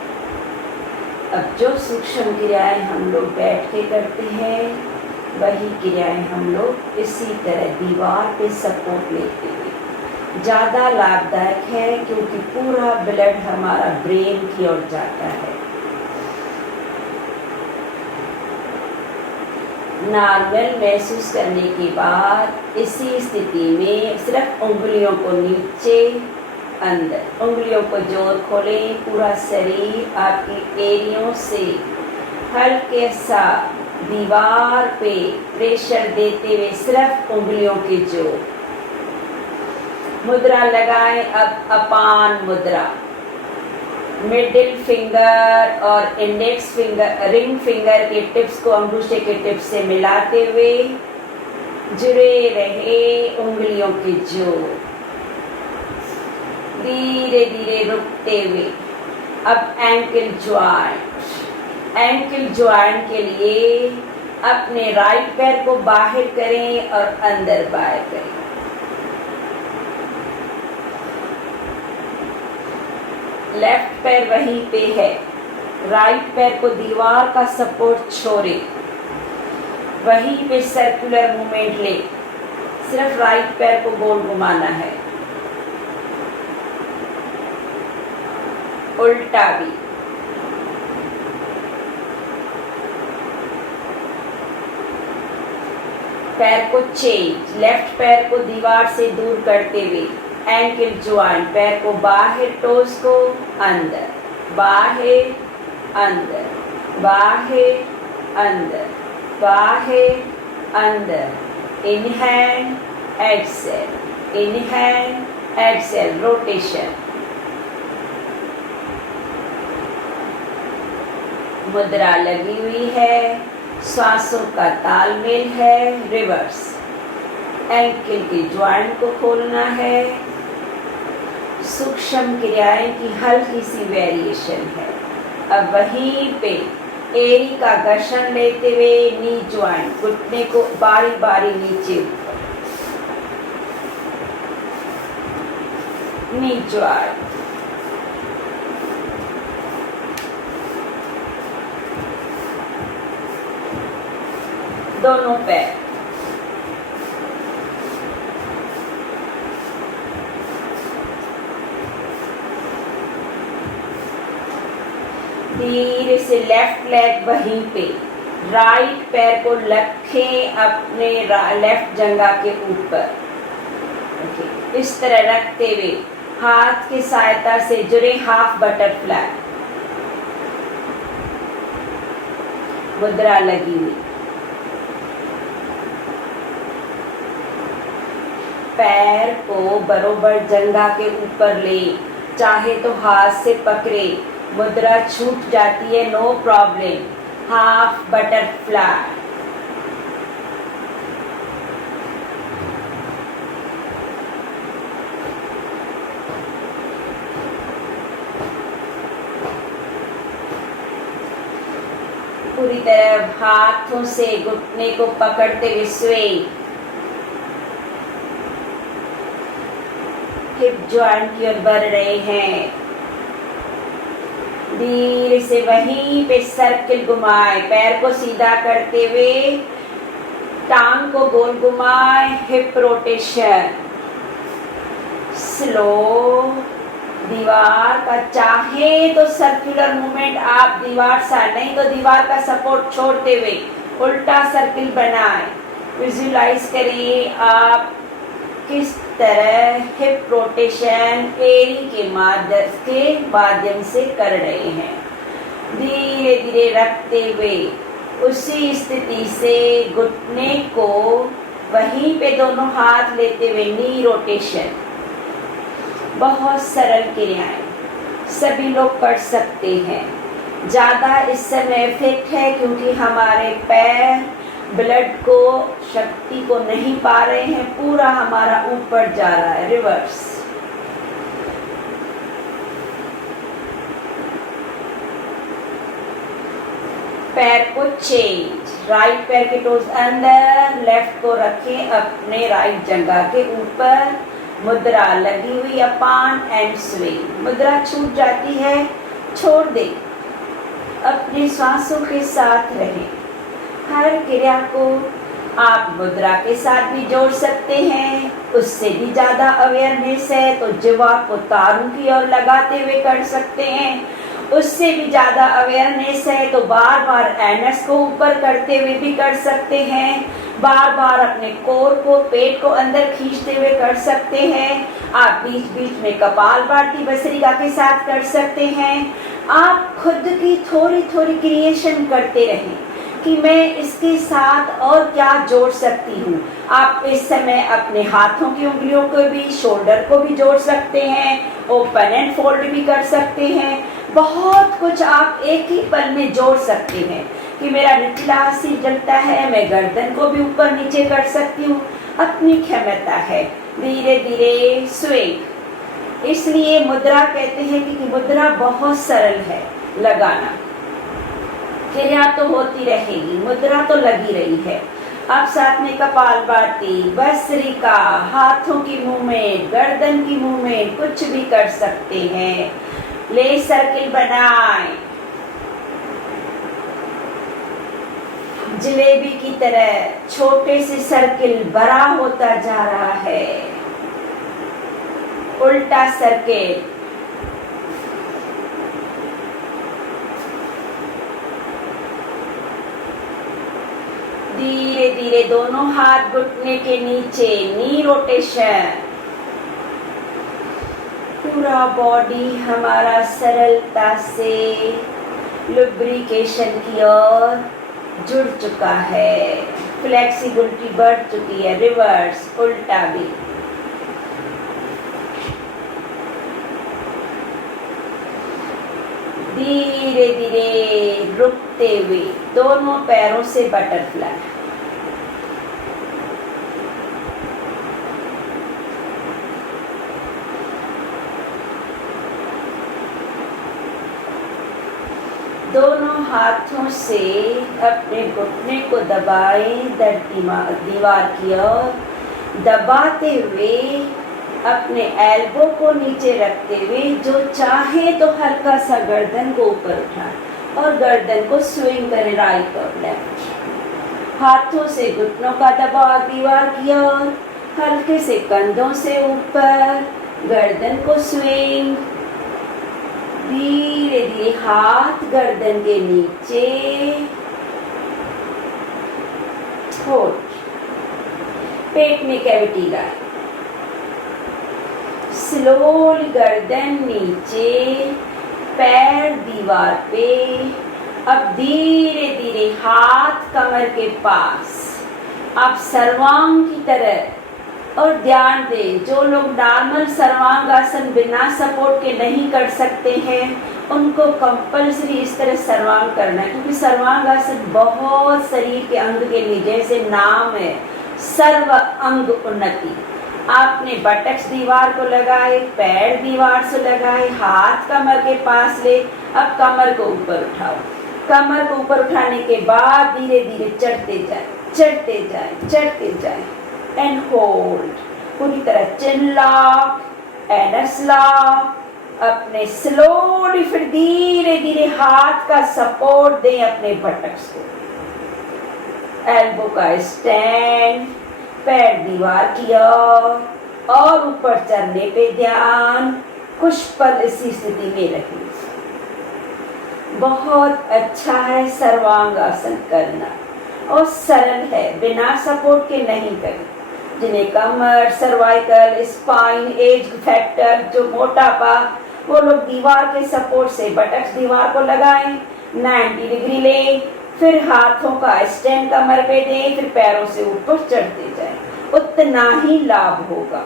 अब जो सूक्ष्म क्रियाएं हम लोग बैठ के करते हैं वही क्रियाएं हम लोग इसी तरह दीवार पे सपोर्ट लेते हुए ज़्यादा लाभदायक है, क्योंकि पूरा ब्लड हमारा ब्रेन की ओर जाता है। नॉर्मल महसूस करने के बाद इसी स्थिति में सिर्फ उंगलियों को नीचे अंदर, उंगलियों को जोर खोलें। पूरा शरीर आपकी एड़ियों से हल्के सा दीवार पे प्रेशर देते हुए सिर्फ उंगलियों के जोर। मुद्रा लगाएं। अब अपान मुद्रा, मिडिल फिंगर और इंडेक्स फिंगर, रिंग फिंगर के टिप्स को अंगूठे के टिप्स से मिलाते हुए जुड़े रहे उंगलियों के जोर। धीरे धीरे रुकते हुए अब एंकल ज्वाइंट, एंकल ज्वाइंट के लिए अपने राइट पैर को बाहर करें और अंदर बाहर करें। लेफ्ट पैर वहीं पे है, राइट पैर को दीवार का सपोर्ट छोड़े, वहीं पे सर्कुलर मूवमेंट ले। सिर्फ राइट पैर को गोल घुमाना है, उल्टा भी। पैर को चेंज, लेफ्ट पैर को दीवार से दूर करते हुए एंकल ज्वाइंट, पैर को बाहर, टोस को अंदर, बाहर अंदर, बाहर अंदर, बाहर अंदर। Inhale exhale, inhale Excel, rotation. मुद्रा लगी हुई है, श्वासों का तालमेल है। रिवर्स, एंकल के ज्वाइंट को खोलना है। सूक्ष्म क्रियाएं की हल्की सी वेरिएशन है। अब वहीं पे एड़ी का घर्षण लेते हुए नी ज्वाइंट, घुटने को बारी बारी नीचे ऊपर, नी ज्वाइंट। दोनों पैर, धीरे से लेफ्ट लेग वहीं पे, राइट पैर को रखें अपने लेफ्ट जंघा के ऊपर। इस तरह रखते हुए हाथ की सहायता से जुड़े हाफ बटरफ्लाई। मुद्रा लगी हुई, पैर को बरोबर जंघा के ऊपर ले, चाहे तो हाथ से पकड़े। मुद्रा छूट जाती है, नो प्रॉब्लम। Half butterfly. पूरी तरह हाथों से घुटने को पकड़ते हुए स्वे। हिप जॉइंट की ओर बढ़ रहे हैं। धीरे से वहीं पे सर्किल घुमाए, पैर को सीधा करते हुए टांग को गोल घुमाए। Hip rotation slow. दीवार का चाहे तो सर्कुलर मूवमेंट आप दीवार से, नहीं तो दीवार का सपोर्ट छोड़ते हुए उल्टा सर्किल बनाए। विजुलाइज करिए आप किस तरह हिप रोटेशन एड़ी के माध्यम से कर रहे हैं। धीरे धीरे रखते हुए उसी स्थिति से घुटने को वहीं पे दोनों हाथ लेते हुए नी रोटेशन। बहुत सरल क्रियाएं, सभी लोग कर सकते हैं। ज़्यादा इस समय इफेक्ट है क्योंकि हमारे पैर ब्लड को, शक्ति को नहीं पा रहे हैं, पूरा हमारा ऊपर जा रहा है। रिवर्स, पैर को चेंज, राइट पैर के टोज अंदर, लेफ्ट को रखें अपने राइट जंघा के ऊपर, मुद्रा लगी हुई अपान एंड स्विंग। मुद्रा छूट जाती है, छोड़ दे, अपने श्वासों के साथ रहें। हर क्रिया को आप मुद्रा के साथ भी जोड़ सकते हैं, उससे भी ज़्यादा अवेयरनेस है तो जिह्वा को तारों की ओर लगाते हुए कर सकते हैं, उससे भी ज़्यादा अवेयरनेस है तो बार बार एनस को ऊपर करते हुए भी कर सकते हैं, बार बार अपने कोर को, पेट को अंदर खींचते हुए कर सकते हैं। आप बीच बीच में कपालभाति भस्त्रिका के साथ कर सकते हैं। आप खुद की थोड़ी थोड़ी क्रिएशन करते रहें कि मैं इसके साथ और क्या जोड़ सकती हूँ। आप इस समय अपने हाथों की उंगलियों को भी, शोल्डर को भी जोड़ सकते हैं, ओपन एंड फोल्ड भी कर सकते हैं। बहुत कुछ आप एक ही पल में जोड़ सकते हैं कि मेरा निचला सिर जलता है, मैं गर्दन को भी ऊपर नीचे कर सकती हूँ, अपनी क्षमता है। धीरे धीरे स्विंग, इसलिए मुद्रा कहते हैं कि मुद्रा बहुत सरल है लगाना। क्रिया तो होती रहेगी, मुद्रा तो लगी रही है। अब साथ में कपालभाति, भस्त्रिका, हाथों की मूवमेंट, गर्दन की मूवमेंट, कुछ भी कर सकते हैं। ले सर्किल बनाएं, जलेबी की तरह छोटे से सर्किल बड़ा होता जा रहा है। उल्टा सर्किल, धीरे धीरे दोनों हाथ घुटने के नीचे, नी रोटेशन। पूरा बॉडी हमारा सरलता से लुब्रिकेशन की ओर जुड़ चुका है, फ्लेक्सिबिलिटी बढ़ चुकी है। रिवर्स, उल्टा भी। धीरे धीरे रुकते हुए दोनों पैरों से बटरफ्लाई। दोनों हाथों से अपने घुटने को दबाएं, दीवार की ओर दबाते हुए अपने एल्बो को नीचे रखते हुए जो चाहे तो हल्का सा गर्दन को ऊपर उठाएं और गर्दन को स्विंग करें राइट और लेफ्ट। हाथों से घुटनों का दबाव दीवार की ओर, हल्के से कंधों से ऊपर, गर्दन को स्विंग। धीरे धीरे हाथ गर्दन के नीचे, होल्ड, पेट में कैविटी लाए, स्लोली गर्दन नीचे, पैर दीवार पे। अब धीरे धीरे हाथ कमर के पास, आप सर्वांग की तरह। और ध्यान दें, जो लोग नॉर्मल सर्वांग आसन बिना सपोर्ट के नहीं कर सकते हैं, उनको कंपल्सरी इस तरह सर्वांग करना है, क्योंकि सर्वांग आसन बहुत शरीर के अंग के लिए, जैसे नाम है सर्व अंग उन्नति। आपने बटक्स दीवार को लगाए, पैर दीवार से लगाए, हाथ कमर के पास ले। अब कमर को ऊपर उठाओ। कमर को ऊपर उठाने के बाद धीरे धीरे चढ़ते जाए, चढ़ते जाए, चढ़ते जाए एंड होल्ड। पूरी तरह चिन लॉक, एनस लॉक। अपने स्लोली फिर धीरे धीरे हाथ का सपोर्ट दें अपने बटक्स को, एल्बो का स्टैंड, पैर दीवार की ओर और ऊपर चढ़ने पे ध्यान। कुछ पल इसी स्थिति में रहें। बहुत अच्छा है सर्वांग आसन करना और सरल है, बिना सपोर्ट के नहीं करें। जिन्हें कमर, सर्वाइकल, स्पाइन, एज फैक्टर, जो मोटापा, वो लोग दीवार के सपोर्ट से बटक्स दीवार को लगाएं, 90 डिग्री लें, फिर हाथों का स्टैंड कमर पे दें, फिर पैरों से ऊपर चढ़ते जाएं, उतना ही लाभ होगा।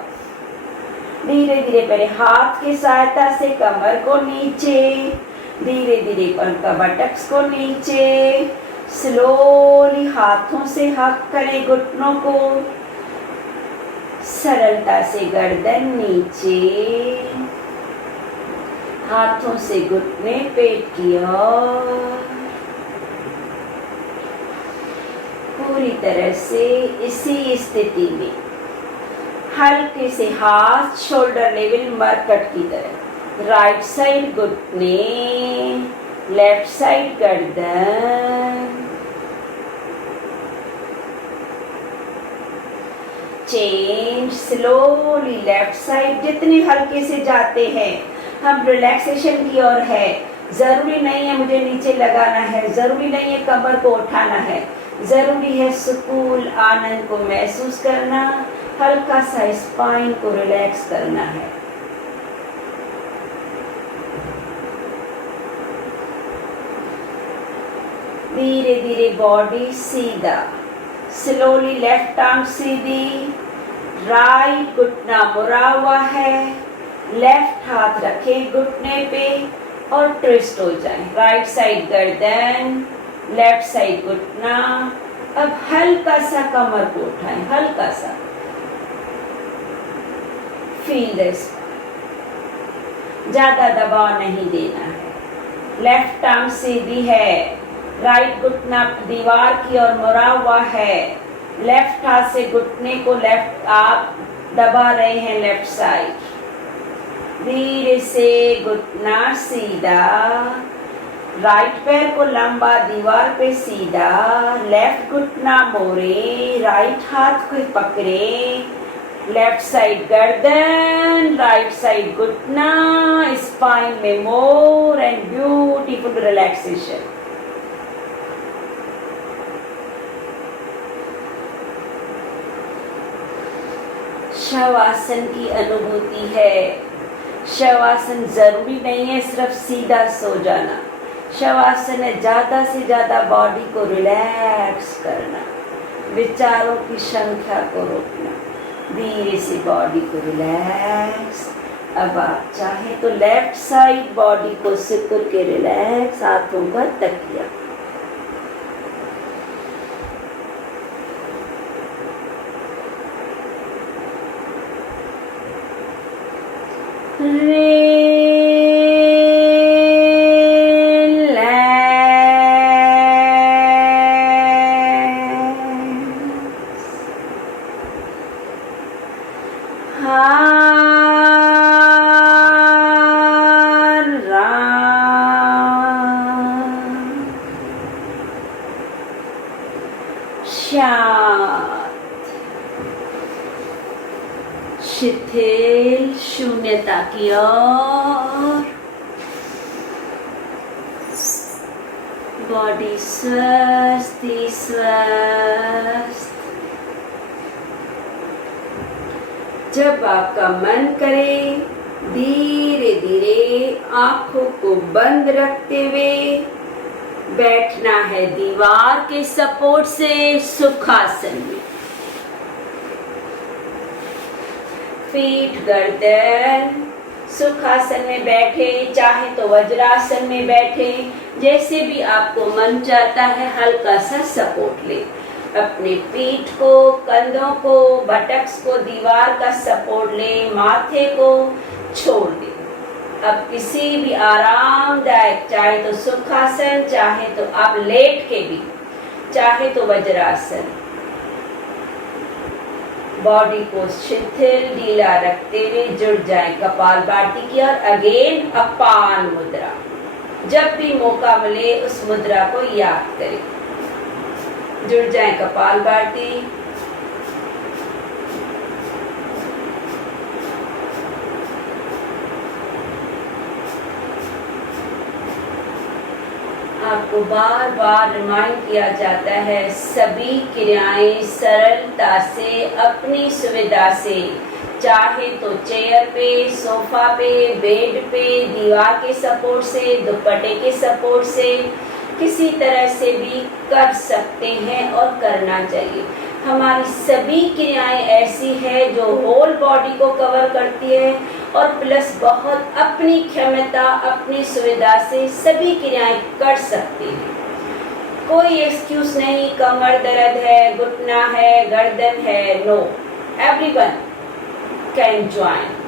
धीरे धीरे पहले हाथ की सहायता से कमर को नीचे, धीरे धीरे बटक्स को नीचे, स्लोली हाथों से हक करें घुटनों को, सरलता से गर्दन नीचे, हाथों से घुटने पेट की ओर, पूरी तरह से इसी स्थिति में हल्के से हाथ शोल्डर लेवल मरकट की तरह, राइट साइड घुटने, लेफ्ट साइड गर्दन, चेंज स्लोली लेफ्ट साइड। जितने हल्के से जाते हैं हम रिलैक्सेशन की ओर है। जरूरी नहीं है मुझे नीचे लगाना है, जरूरी नहीं है कमर को उठाना है, जरूरी है सुकून आनंद को महसूस करना, हल्का सा स्पाइन को रिलैक्स करना है। धीरे धीरे बॉडी सीधा, स्लोली लेफ्ट आर्म सीधी, राइट घुटना मुड़ा हुआ है, लेफ्ट हाथ रखे घुटने पे और ट्विस्ट हो जाए। राइट साइड गर्दन, लेफ्ट साइड घुटना। अब हल्का सा कमर को उठाएं, हल्का सा, फील दिस, ज्यादा दबाव नहीं देना है। लेफ्ट आर्म सीधी है, राइट घुटना दीवार की ओर मुड़ा हुआ है, लेफ्ट हाथ से घुटने को लेफ्ट आप दबा रहे हैं लेफ्ट साइड। धीरे से घुटना सीधा, राइट पैर को लंबा दीवार पे सीधा, लेफ्ट घुटना मोड़े, राइट हाथ को पकड़े, लेफ्ट साइड गर्दन, राइट साइड घुटना, स्पाइन में more and beautiful relaxation. Shavasana की अनुभूति है। शवासन जरूरी नहीं है सिर्फ सीधा सो जाना। शवासन है ज्यादा से ज्यादा बॉडी को रिलैक्स करना, विचारों की संख्या को रोकना, धीरे से बॉडी को रिलैक्स। अब आप चाहे तो लेफ्ट साइड बॉडी को सिकुड़ के रिलैक्स, हाथों का तकिया। शिथिल शून्यता की ओर, बॉडी स्वस्थ ही स्वस्थ। जब आपका मन करे धीरे धीरे आंखों को बंद रखते हुए बैठना है दीवार के सपोर्ट से सुखासन में। पीठ गर्दन, सुखासन में बैठे, चाहे तो वज्रासन में बैठे, जैसे भी आपको मन चाहता है हल्का सा सपोर्ट ले। अपने पीठ को, कंधों को, बटक्स को दीवार का सपोर्ट ले, माथे को छोड़ दे। अब किसी भी आरामदायक, चाहे तो सुखासन, चाहे तो आप लेट के भी, चाहे तो वज्रासन, बॉडी को शिथिल ढीला रखते हुए जुड़ जाए कपालभाति की और अगेन अपान मुद्रा। जब भी मौका मिले उस मुद्रा को याद करें। जुड़ जाए कपालभाति। आपको बार बार रिमाइंड किया जाता है, सभी क्रियाएं सरलता से, अपनी सुविधा से, चाहे तो चेयर पे, सोफा पे, बेड पे, दीवार के सपोर्ट से, दुपट्टे के सपोर्ट से, किसी तरह से भी कर सकते हैं और करना चाहिए। हमारी सभी क्रियाएं ऐसी है जो होल बॉडी को कवर करती है और प्लस बहुत अपनी क्षमता, अपनी सुविधा से सभी क्रियाएं कर सकते हैं। कोई एक्सक्यूज नहीं, कमर दर्द है, घुटना है, गर्दन है, नो, एवरीवन कैन ज्वाइन।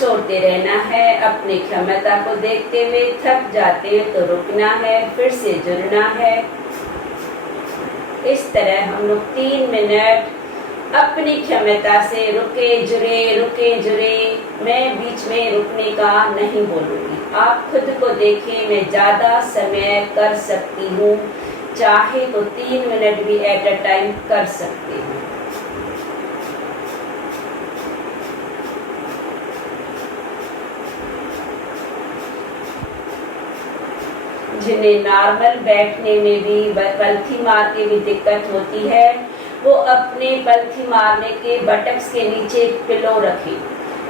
छोड़ते रहना है। अपनी क्षमता को देखते हुए थक जाते हो तो रुकना है, फिर से जुड़ना है। इस तरह हम लोग 3 मिनट अपनी क्षमता से रुके जुड़े। मैं बीच में रुकने का नहीं बोलूंगी। आप खुद को देखें, मैं ज्यादा समय कर सकती हूँ, चाहे तो 3 मिनट भी एट अ टाइम कर सकती हूँ। जिन्हें नॉर्मल बैठने में भी पलथी मार के भी दिक्कत होती है, वो अपने पलथी मारने के बटक्स के नीचे पिलो रखें।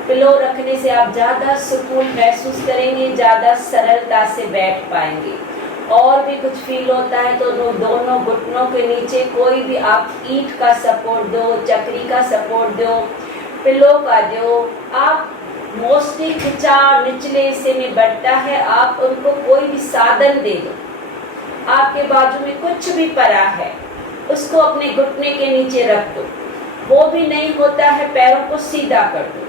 पिलो रखने से आप ज़्यादा सुकून महसूस करेंगे, ज़्यादा सरलता से बैठ पाएंगे। और भी कुछ फील होता है तो दोनों घुटनों के नीचे कोई भी आप ईंट का सपोर्ट दो, चक्री का सपोर्ट दो, पिलो का दो। आप मोस्टली खिंचाव निचले हिस्से में बढ़ता है, आप उनको कोई भी साधन दे दो। आपके बाजू में कुछ भी पड़ा है, उसको अपने घुटने के नीचे रख दो। वो भी नहीं होता है, पैरों को सीधा कर दो।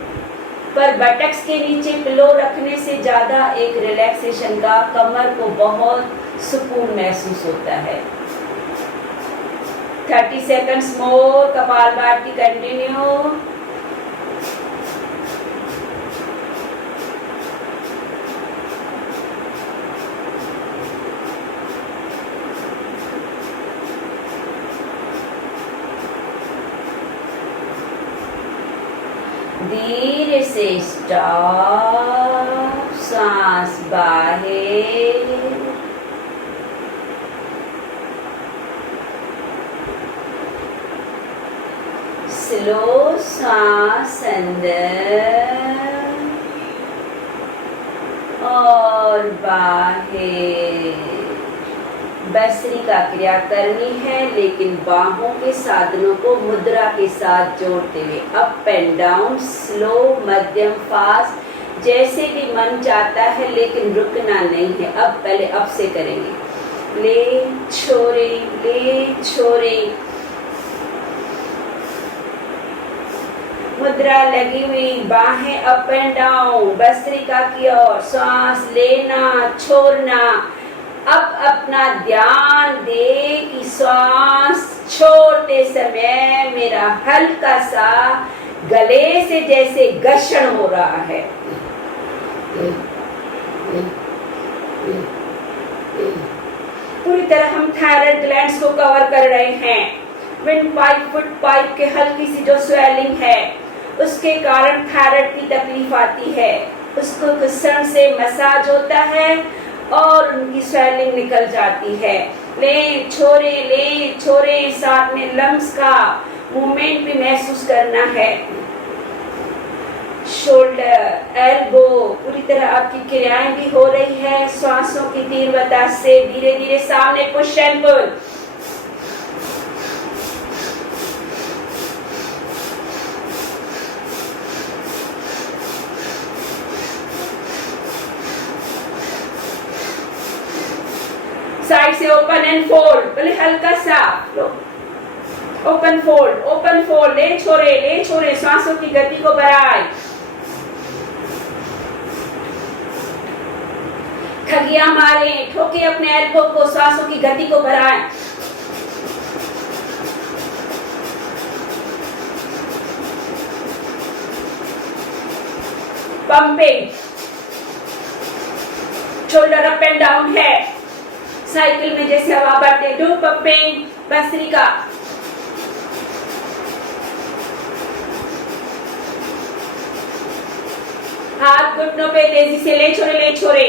पर बटक्स के नीचे पिलो रखने से ज्यादा एक रिलैक्सेशन का, कमर को बहुत सुकून महसूस होता है। 30 सेकंड्स मोर, कपालभाति कंटिन्यू। धीरे से स्टॉप, सांस बाहर, स्लो सांस अंदर और बाहर। भस्त्रिका क्रिया करनी है, लेकिन बाहों के साधनों को मुद्रा के साथ जोड़ते हुए अप एंड डाउन, स्लो, मध्यम, फास्ट, जैसे भी मन चाहता है, लेकिन रुकना नहीं है। अब पहले अप से करेंगे। ले छोरे, मुद्रा लगी हुई, बाहें अप एंड डाउन, भस्त्रिका की ओर, सांस लेना, छोड़ना। अब अपना ध्यान दे कि श्वास छोड़ते समय मेरा हल्का सा गले से जैसे घर्षण हो रहा है। पूरी तरह हम थायराइड ग्लैंड्स को कवर कर रहे हैं। विंड पाइप, फुट पाइप के हल्की सी जो स्वेलिंग है, उसके कारण थायराइड की तकलीफ आती है। उसको घर्षण से मसाज होता है और उनकी स्वेलिंग निकल जाती है। ले छोरे, साथ में लंग्स का मूवमेंट भी महसूस करना है। शोल्डर, एल्बो, पूरी तरह आपकी क्रियाएं भी हो रही है श्वासों की तीव्रता से। धीरे धीरे सामने पुश एंड पुल। साइड से ओपन एंड फोल्ड, पहले हल्का सा ओपन फोल्ड, ले छोरे, सांसों की गति को बढ़ाए। खगिया मारे, ठोके अपने एल्बो को, सांसों की गति को बढ़ाए। Pumping, shoulder up and down है। साइकिल में जैसे हवा बढ़ते, डू पंपिंग, भस्त्रिका। हाथ घुटनों पे तेजी से ले छोरे।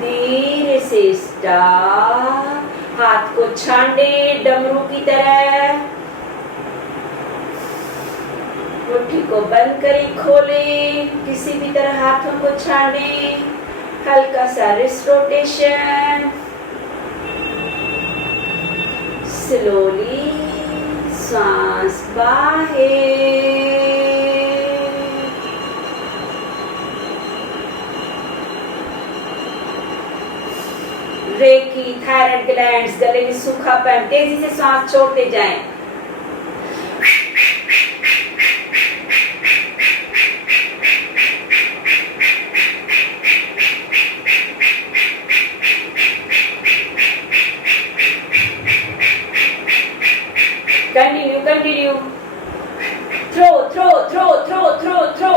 धीरे से स्टॉप, हाथ को छांडे डमरू की तरह। मुट्ठी को बंद करें, खोले, किसी भी तरह हाथों को छाने। हल्का सा रिस्ट रोटेशन। स्लोली सांस बाहर। रेकी, थायराइड ग्लैंड्स, गले में सूखापन, तेजी से सांस छोड़ते जाएं। Continue. Throw throw throw throw throw throw.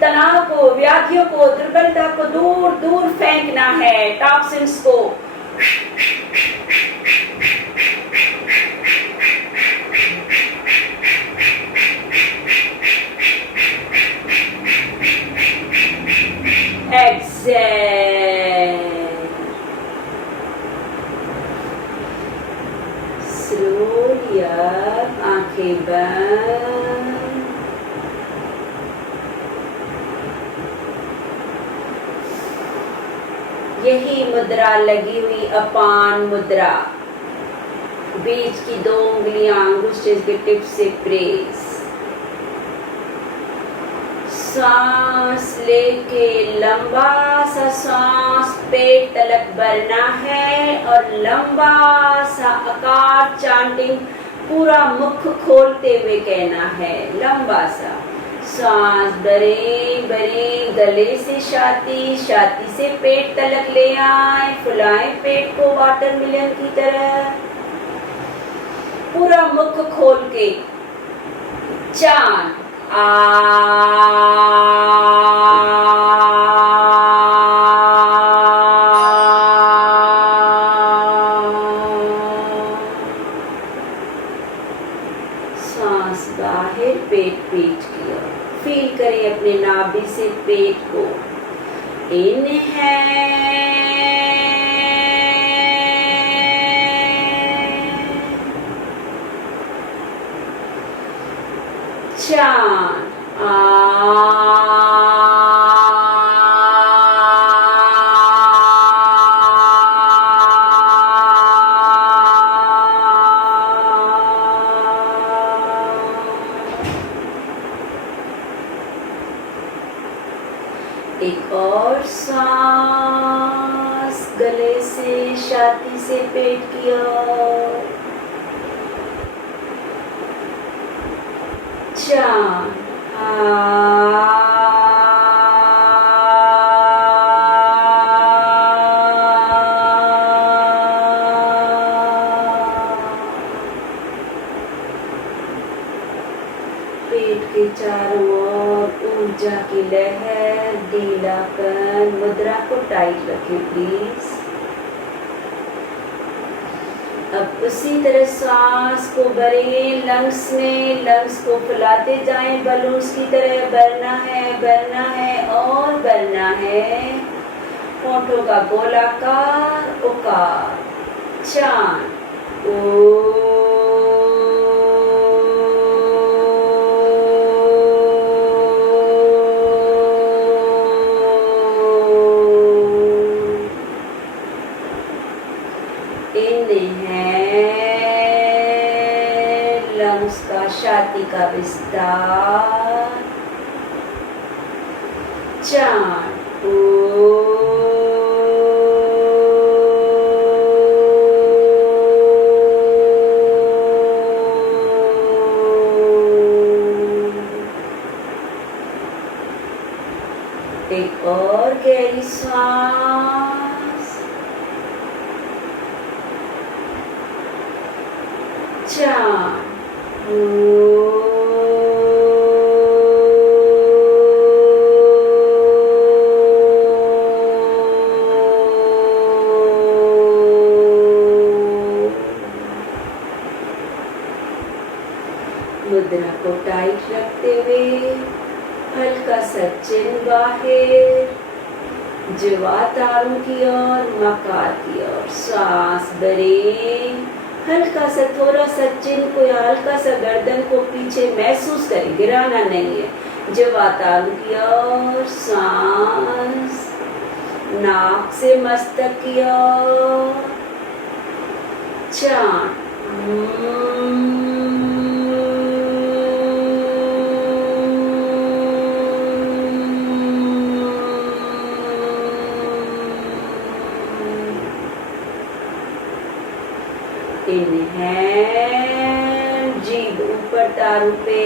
तनाव को, व्याधियों को, दुर्बलता को दूर दूर फेंकना है, टॉक्सिन्स को। एक्सेल। स्लोली अप, आंखें बंद। यही मुद्रा लगी हुई अपान मुद्रा, बीच की 2 उंगलियां अंगुष्ठ के टिप से प्रेस। सांस लेके लंबा सा सांस पेट तलक भरना है और लंबा सा आकार चांटिंग पूरा मुख खोलते हुए कहना है, लंबा सा सांस भरे भरे, गले से छाती, छाती से पेट तलक ले आए, फुलाएं पेट को वाटरमेलन की तरह, पूरा मुख खोल के चांट सांस बाहर, पेट पीठ की ओर। फील करें अपने नाभि से पेट को। इनहेल, चांट एक और सांस गले से, छाती से पेट की ओर। चांट पेट के चारों ओर ऊर्जा की लहर, ढीलापन। मुद्रा को टाइट रखें प्लीज। अब उसी तरह सांस को भरें लंग्स में, लंग्स को फुलाते जाएं, बलून्स की तरह भरना है, भरना है और भरना है। होठों का गोलाकार उकार। चांट ओ। लंग्स का, छाती का विस्तार। चांट ओ। एक और गहरी सांस। चांट मुद्रा को टाइट रखते हुए हल्का सा चिन बाहर, जिह्वा तालू की ओर, मकार की ओर। सांस भरें, हल्का सा, थोड़ा सा चिन को या हल्का सा गर्दन को पीछे महसूस करें, गिराना नहीं है। जिह्वा तालू की ओर, सांस नाक से मस्तक की ओर। चांट इनहेल, जीभ ऊपर तारू पे।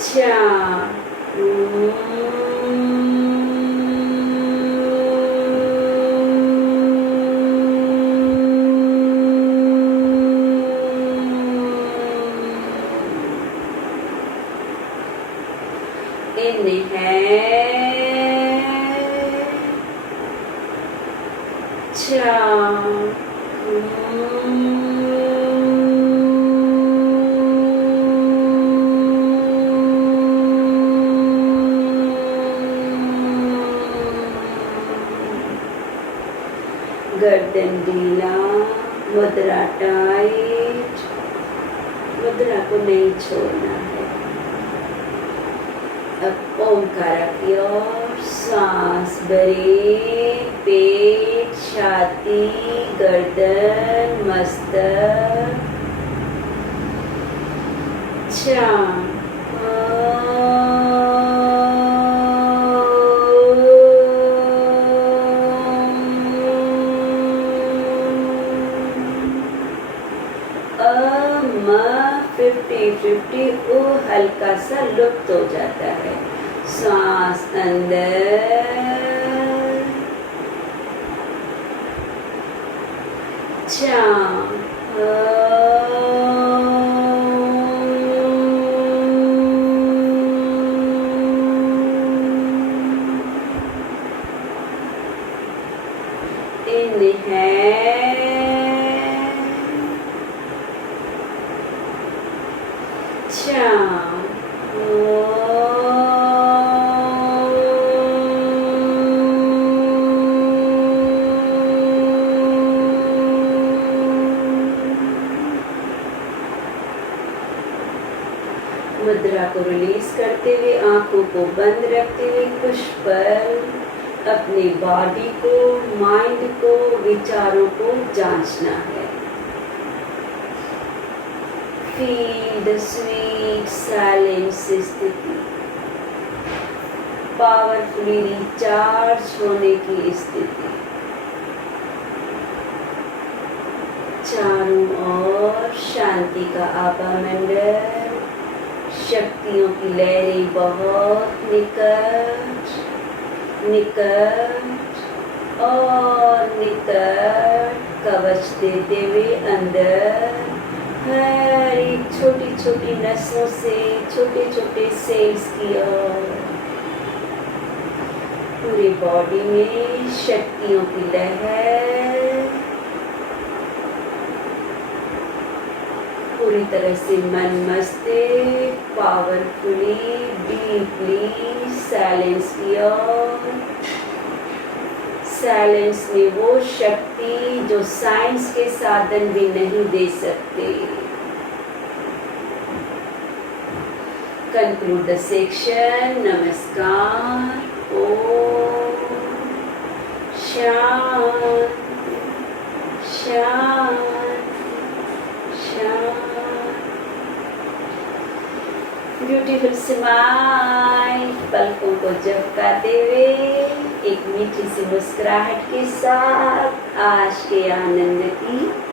चांट चार गर्दन ढीला, मुद्रा टाइट, मुद्रा को नहीं छोड़ना है। अब ओंकार की ओर सांस भरे, पेट, छाती, गर्दन, मस्तक। चार म 50-50 वो हल्का सा लुप्त हो जाता है। सांस अंदर, चार मुद्रा को रिलीज करते हुए, आंखों को बंद रखते हुए कुछ पल अपनी बॉडी को, माइंड को, विचारों को जांचना है। फील द स्वीट साइलेंस स्थिति, पावरफुली रिचार्ज होने की स्थिति। चारों ओर शांति का आभा मंडल, शक्तियों की लहरें बहुत निकट, निकट और निकट कवच देते हुए अंदर हर एक छोटी छोटी नसों से, छोटे छोटे सेल्स की ओर, पूरी बॉडी में शक्तियों की लहर पूरी तरह से मन मस्तिष्क पावरफुली डीपली साइलेंस की ओर। साइलेंस में वो शक्ति जो साइंस के साधन भी नहीं दे सकते। Conclude the section. नमस्कार। ओम शांति शांति शांति। ब्यूटीफुल स्माइल, पलकों को झपकाते हुए एक मीठी सी मुस्कुराहट के साथ आज के आनंद की